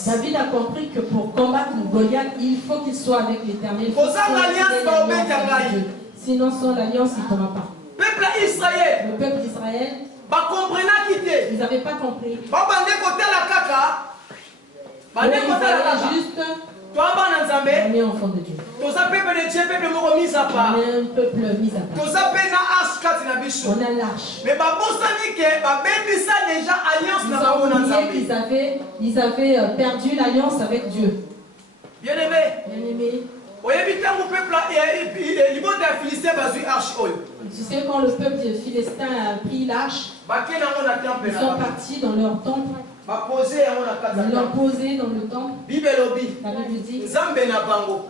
David a compris que pour combattre Goliath, il faut qu'il soit avec l'Éternel. Sinon, sans l'alliance, il ne pourra pas. Le peuple d'Israël, ils n'avaient pas compris. Juste on est enfant de Dieu. On est un peuple mis à part. On a l'arche. Mais ils avaient perdu l'alliance avec Dieu. Bien-aimé, Tu sais, quand le peuple philistin a pris l'arche, ils sont partis dans leur temple. Ils l'ont posé dans le temple. La Bible dit,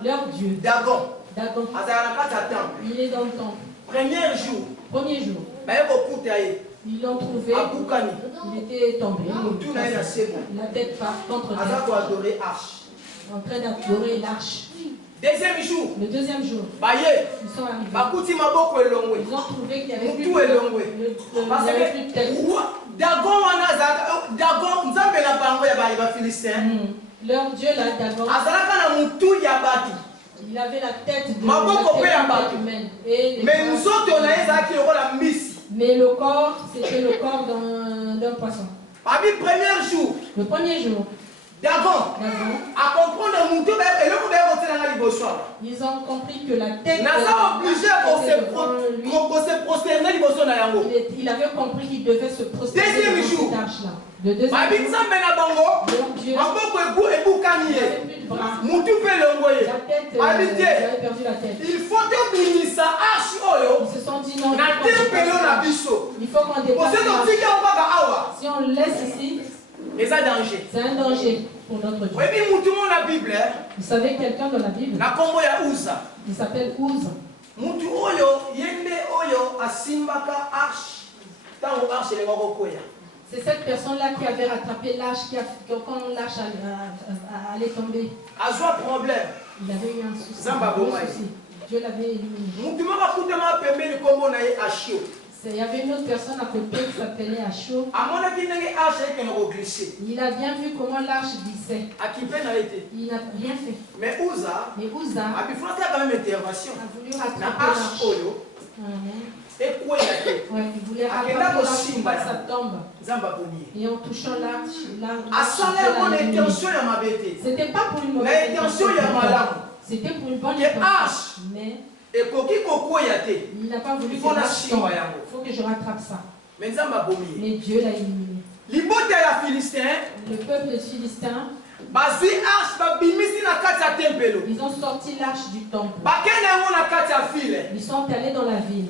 leur Dieu, Dagon, il est dans le temple. Premier jour, ils l'ont trouvé, il était tombé, la tête contre terre, en train d'adorer l'arche. Le deuxième jour, ils sont arrivés. Ils ont trouvé qu'il y avait plus de tête. Leur Dieu, là, Dagon, il avait la tête de humaine. Mais le corps, c'était le corps d'un poisson. Le premier jour, Dagon, à comprendre ils ont compris que la tête il avait compris qu'il devait se prosterner devant cette arche-là. Le deuxième jour, Dieu, il avait plus de bras. La tête, il avait perdu la tête. Ils se sont dit non, il faut qu'on dépasse. Si on le laisse ici, c'est un danger pour notre Dieu. Vous savez quelqu'un dans la Bible, il s'appelle Uz. C'est cette personne-là qui avait rattrapé l'arche, quand l'arche allait tomber. Il avait eu un souci. Dieu l'avait éliminé. Il y avait une autre personne à côté qui s'appelait Achio. Il a bien vu comment l'arche glissait. Il n'a rien fait. Mais Uza a voulu rattraper l'arche. Il voulait rattraper l'arche pour que ça tombe. Et en touchant l'arche, c'était pas pour une mauvaise intention. C'était pour une bonne intention. Mais il n'a pas voulu que l'arche tombe. Il faut que je rattrape ça. Mais Dieu l'a éliminé. Le peuple philistin, ils ont sorti l'arche du temple. Ils sont allés dans la ville.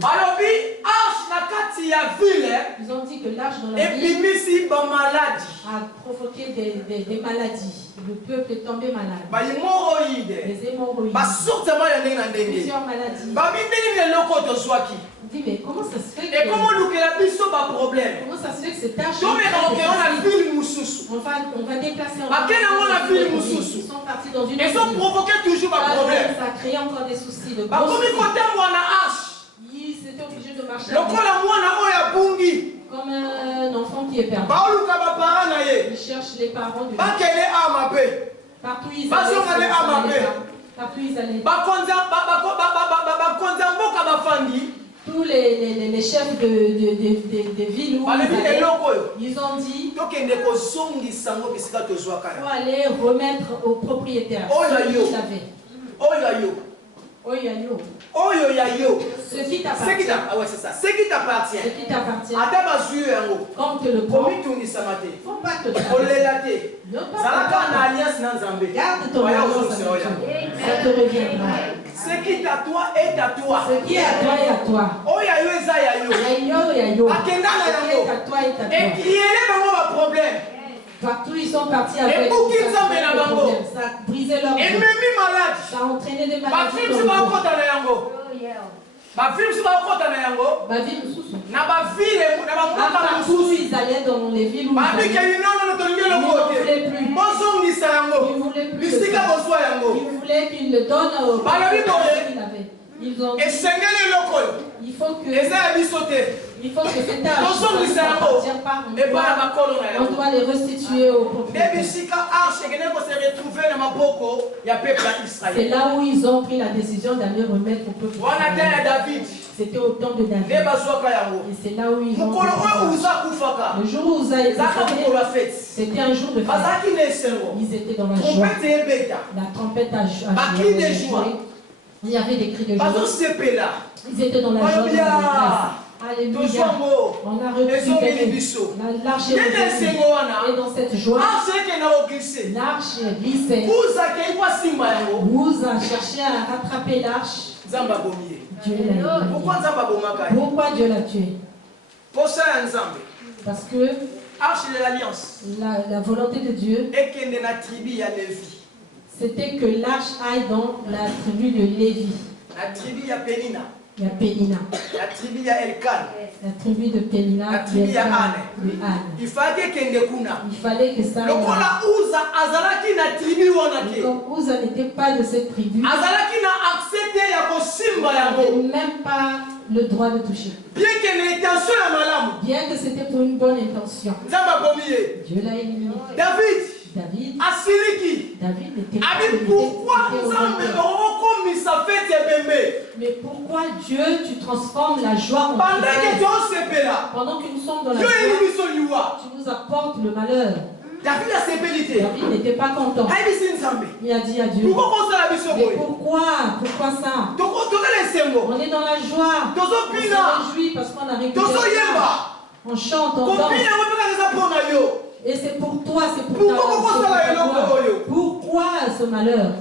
Ils ont dit que l'arche dans la ville a provoqué des maladies. Le peuple est tombé malade. Les hémorroïdes. Plusieurs maladies. Dis, mais comment ça se fait que... comment ça se fait que cette tâche... on va déplacer en ils sont partis dans une ville. Ils ont provoqué toujours un problème. Ça a créé encore des soucis de ils étaient obligés de marcher comme un enfant qui est perdu. Ils cherchent les parents de partout ils allaient. Partout ils allaient. Tous les chefs de villes où ils ont dit il faut aller remettre au propriétaire ce qu'il avait. Ce qui t'appartient. Ce qui t'appartient. Comme te le prends. Il ne faut pas te garde ton alliance. Ça te reviendra. Ce qui est à toi est à toi. Ce qui est à toi est à toi. Partout ils sont partis avec problème. Ça a brisé leur vie. Ça a entraîné des maladies. Partout ils allaient dans les villes où ils voulaient qu'il le donne aux personnes qu'il avait. Ils ont dit, il faut que cette tâche n'appartient pas. On doit les restituer au propriétaire. C'est là où ils ont pris la décision d'aller remettre au peuple. C'était au temps de David. Et c'est là où ils ont le jour où Uza est décédé, c'était un jour de fête. Ils étaient dans la joie. La trompette a joué. Il y avait des cris de joie. Ils étaient dans la joie de la Alléluia. On a reçu l'arche et dans cette joie, L'arche glissait. Uza cherchait à rattraper l'arche. Dieu l'a éliminé. Pourquoi Dieu l'a tué? Parce que Arche de l'alliance. La volonté de Dieu, c'était que l'arche aille dans la tribu de Lévi. La tribu de Pénina. Il y a Pénina. La tribu de Elkan. La tribu de Pénina. La tribu de Anne. Il fallait que ça. Donc on a Uza Azalaki na tribu wanake. Comme Uza n'était pas de cette tribu. Azalaki na accepté ya kosimba yango. Même pas le droit de toucher. Bien que c'était pour une bonne intention. Dieu l'a éliminé. David n'était pas mais pourquoi Dieu, tu transformes la joie en fête? Pendant que nous sommes dans la joie, tu nous apportes le malheur. David n'était pas content. Il a dit à Dieu, mais pourquoi ça? On est dans la joie. On se réjouit parce qu'on a récupéré. On chante, on danse. Et c'est pour toi, c'est pour ta Pourquoi ce malheur?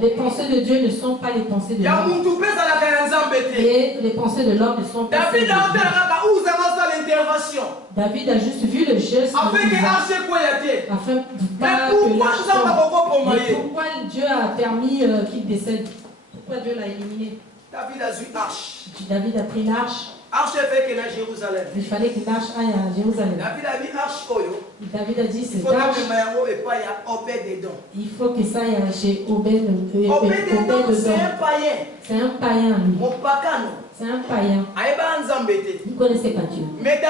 Les pensées de Dieu ne sont pas les pensées de l'homme. Et les pensées de l'homme ne sont pas celles de Dieu. David a juste vu le geste afin pas que l'arche tombe. Mais pourquoi Dieu a permis qu'il décède? Pourquoi Dieu l'a éliminé? David a pris l'arche. Il fallait que l'arche aille à Jérusalem. David a dit c'est l'arche. Il faut que ça aille chez Obed. C'est un païen lui. C'est un païen. Il ne connaissait pas Dieu. Mais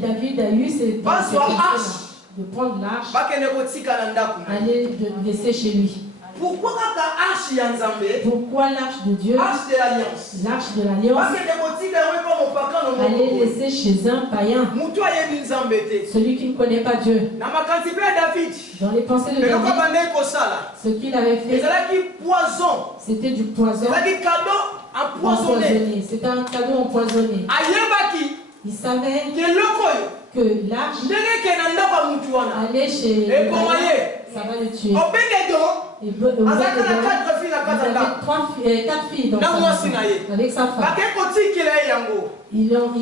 David a eu cette de prendre l'arche, aller de laisser chez lui. Pourquoi l'arche de Dieu, l'arche de l'alliance, aller laisser chez un païen, celui qui ne connaît pas Dieu? Dans les pensées de David, ce qu'il avait fait, c'était du poison empoisonné. C'était un cadeau empoisonné. Il savait que l'arche allait chez ça va le tuer. Il avait 4 filles dans avec sa femme. Ils ont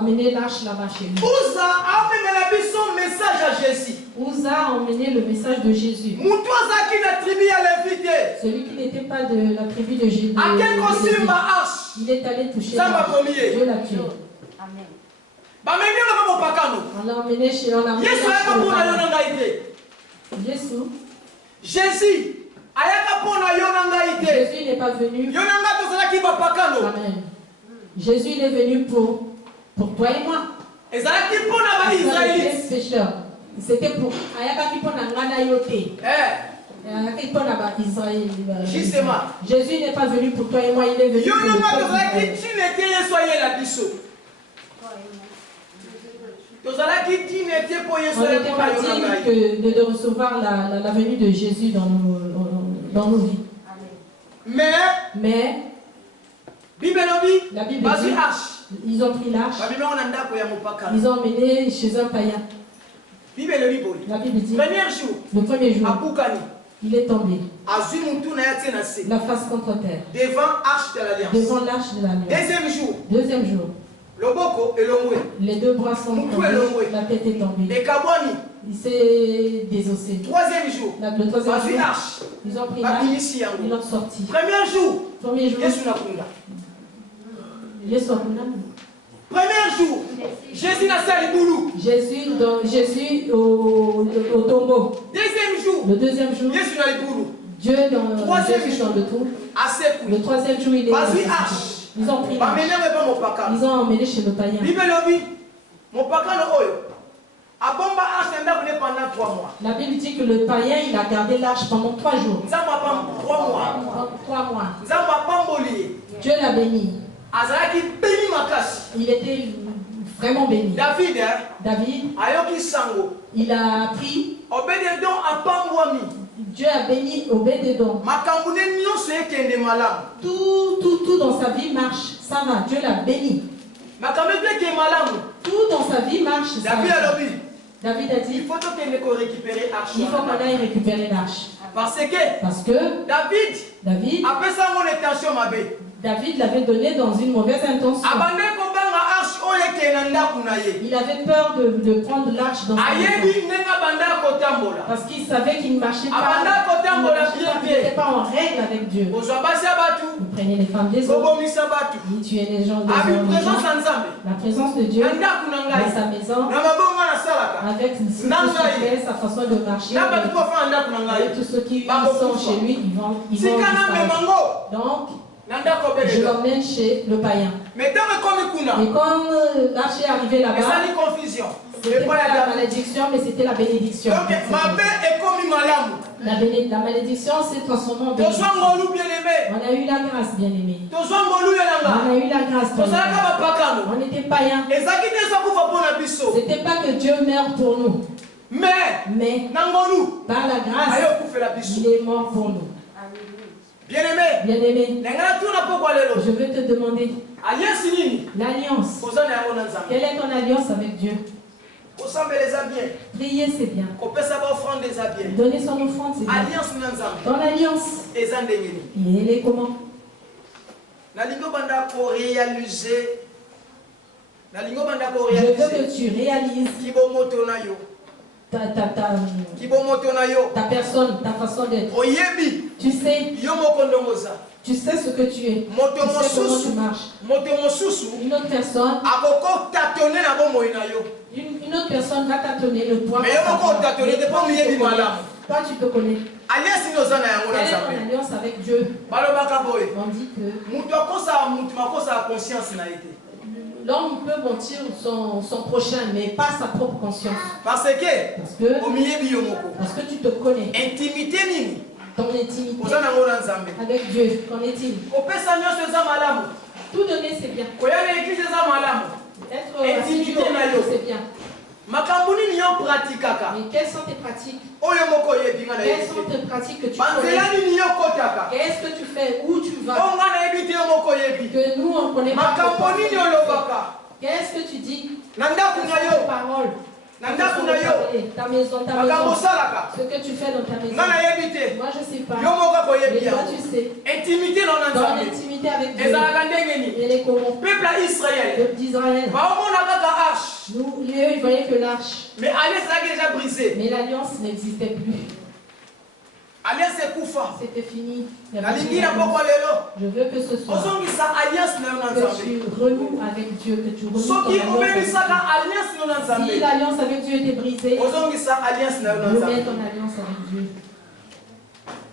emmené l'arche là-bas chez lui. Uza a emmené le message de Jésus. Celui qui n'était pas de la tribu de Jésus. Il est allé toucher l'arche. Dieu l'a tué. Amen. On l'a emmené chez Jésus n'est pas venu. Amen. Jésus il est venu pour toi et moi. C'était pour Justement. Jésus n'est pas venu pour toi et moi, il est venu pour on n'était pas digne de recevoir la venue de Jésus dans nos vies. Mais la Bible dit, ils ont pris l'arche, ils ont emmené chez un païen. La Bible dit, le premier jour, il est tombé, la face contre terre, devant l'arche de l'alliance. Deuxième jour, les deux bras sont tombés, la tête est tombée. Il s'est désossé. Troisième jour, le troisième jour, ils ont pris l'arche, ils l'ont sorti. Premier jour, Jésus n'a pas le boulot. Jésus au tombeau. Le deuxième jour, Dieu Jésus dans le trou. Le troisième jour, il est ils ont pris l'arche. Ils ont emmené chez le païen. La Bible dit que le païen il a gardé l'arche pendant 3 jours. 3 mois. Dieu l'a béni. Il était vraiment béni. David, il a appris. Dieu a béni Obed-Edom. Tout dans sa vie marche. Ça va, Dieu l'a béni. Tout dans sa vie marche. David a dit, il faut qu'on récupère l'arche. Il faut qu'on aille récupérer l'arche. Parce que David après ça, mon intention m'a bé. David l'avait donné dans une mauvaise intention. Il avait peur de prendre l'arche dans sa maison. Parce qu'il savait qu'il ne marchait pas. Il n'était pas en règle avec Dieu. Il prenait les femmes des autres. Il tuait les gens des autres. La présence de Dieu dans sa maison. Avec ce qu'il fait, sa façon de marcher. Avec tous ceux qui sont chez lui, ils vont disparaître. Donc, je l'emmène chez le païen. Et comme l'arche est arrivé là-bas, c'était pas la malédiction, mais c'était la bénédiction. La malédiction s'est transformée en bénédiction. On a eu la grâce, bien-aimé. On a eu la grâce. On était païens. C'était pas que Dieu meurt pour nous. Mais par la grâce, il est mort pour nous. Bien-aimé, je veux te demander l'alliance. Quelle est ton alliance avec Dieu? Prier, c'est bien. Donner son offrande, c'est bien. Ton alliance, elle est comment? Je veux que tu réalises ta personne, ta façon d'être. Tu sais ce que tu es. Tu sais comment tu marches. Une autre personne va tâtonner le poids. Toi, tu te connais. Quelle est ton alliance avec Dieu? On dit que l'homme peut mentir son prochain, mais pas sa propre conscience. Parce que tu te connais. Ton intimité avec Dieu, qu'en est-il? Tout donner, c'est bien. Être assidu, c'est bien. Mais quelles sont tes pratiques? Quelles sont tes pratiques que tu connais? Qu'est-ce que tu fais? Où tu vas? Que nous, on ne connaît pas. Qu'est-ce que tu dis? Quelles sont tes paroles? Ta maison, ce que tu fais dans ta maison. Moi je sais pas. Mais toi tu sais. Dans l'intimité avec Dieu. Et les comment? Peuple d'Israël. Nous, ils voyaient que l'arche. Mais l'alliance n'existait plus. C'était fini. Je veux que ce soit que tu renoues avec Dieu, que tu renoues ton alliance. Si l'alliance avec Dieu était brisée, remets ton alliance avec Dieu.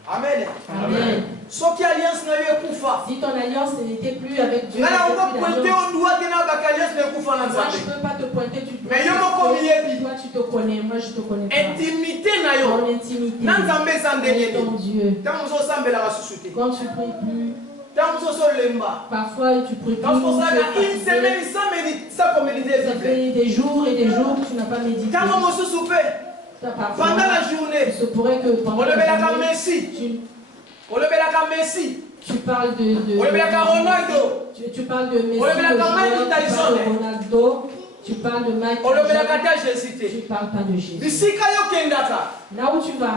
Amen. Amen. Si ton alliance n'était plus avec Dieu, moi je ne peux pas te pointer du doigt. Toi tu te connais, moi je te connais pas. Ton intimité avec ton Dieu. Quand tu pries plus, parfois tu pries plus. Ça fait des jours et des jours que tu n'as pas médité. Parfois, pendant la journée, il se pourrait que pendant la journée, tu parles de Messi, tu parles de Ronaldo, tu parles de Mike, tu parles pas de Jésus. Là où tu vas,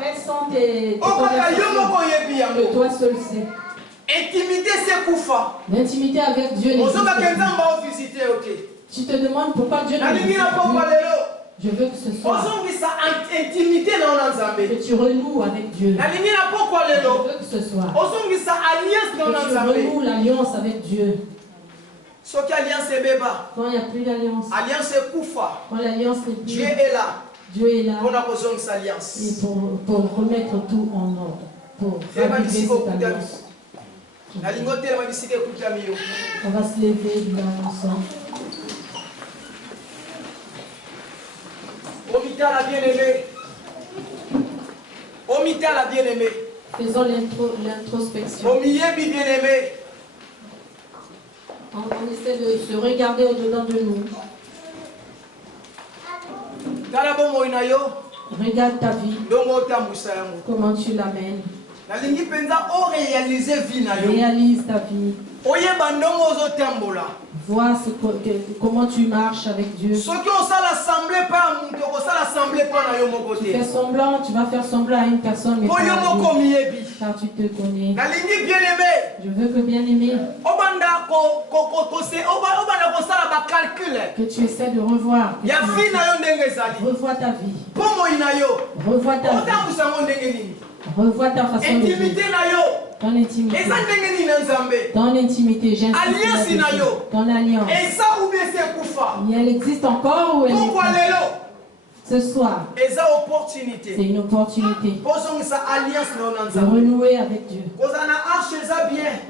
quelles sont tes conversations que toi seul sais? L'intimité avec Dieu n'existe plus. Tu te demandes pourquoi Dieu n'existe plus. Je veux que ce soit que tu renoues avec Dieu. Je veux que ce soit que tu renoues l'alliance avec Dieu. Quand il n'y a plus d'alliance, quand l'alliance n'est plus, Dieu est là et pour remettre tout en ordre, pour raviver cette alliance. On va se lever ensemble. Omita la bien-aimée. Faisons l'introspection. On essaie de se regarder au-dedans de nous. Regarde ta vie. Comment tu l'amènes. Réalise ta vie. Vois comment tu marches avec Dieu. Tu fais semblant, tu vas faire semblant à une personne, mais pas à Dieu, car tu te connais. Je veux que bien-aimé, que tu essaies de revoir. Revois ta vie. Revois ta vie. Revois ta façon de vivre. Ton intimité. Ton intimité, j'insiste. Ton alliance. Et elle existe encore ou elle existe? Ce soir, c'est une opportunité de renouer avec Dieu.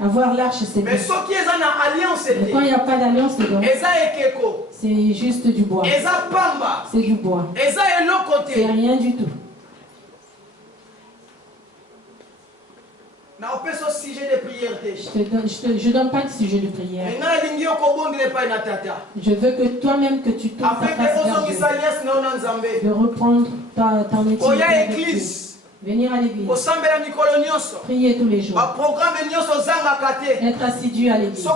Avoir l'arche, c'est bien. Mais quand il n'y a pas d'alliance dedans, c'est juste du bois. C'est du bois. C'est rien du tout. Je donne pas de sujet de prière. Je veux que toi-même que tu tournes ta face vers Dieu, de reprendre ton intimité avec Dieu. Venir à l'église. Prier tous les jours. Être assidu à l'église.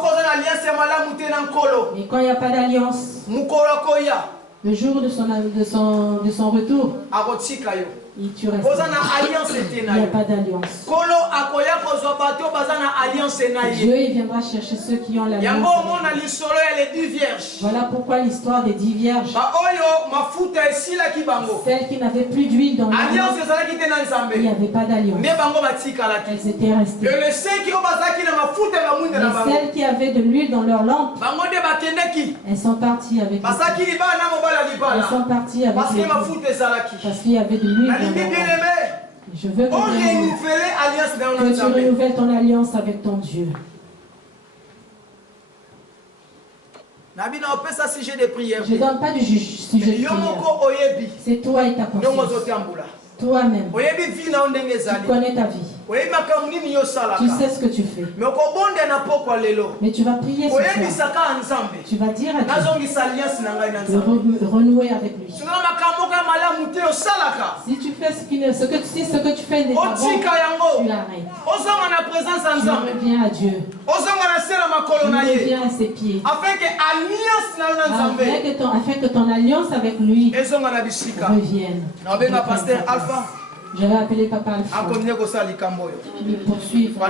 Et quand il n'y a pas d'alliance, le jour de son retour, tu restes. Il n'y a pas d'alliance. Dieu il viendra chercher ceux qui ont l'alliance. Voilà pourquoi l'histoire des 10 vierges. Celles qui n'avaient plus d'huile dans leur lampe, il n'y avait pas d'alliance. Elles étaient restées. Et celles qui avaient de l'huile dans leur lampe, elles sont parties avec Elles sont parties avec parce qu'il y avait de l'huile. Je veux que tu renouvelles ton alliance avec ton Dieu. Je ne donne pas de sujet de prière. C'est toi et ta conscience. Toi-même, tu connais ta vie. Tu sais ce que tu fais. Mais tu vas prier ce soir. Tu vas dire à Dieu de renouer avec lui. Si tu fais ce que tu fais n'est pas bon, tu arrêtes. Tu reviens à Dieu. Tu reviens à ses pieds. Afin que ton alliance avec lui revienne. Je vais appeler Papa Alpha. Il poursuivre.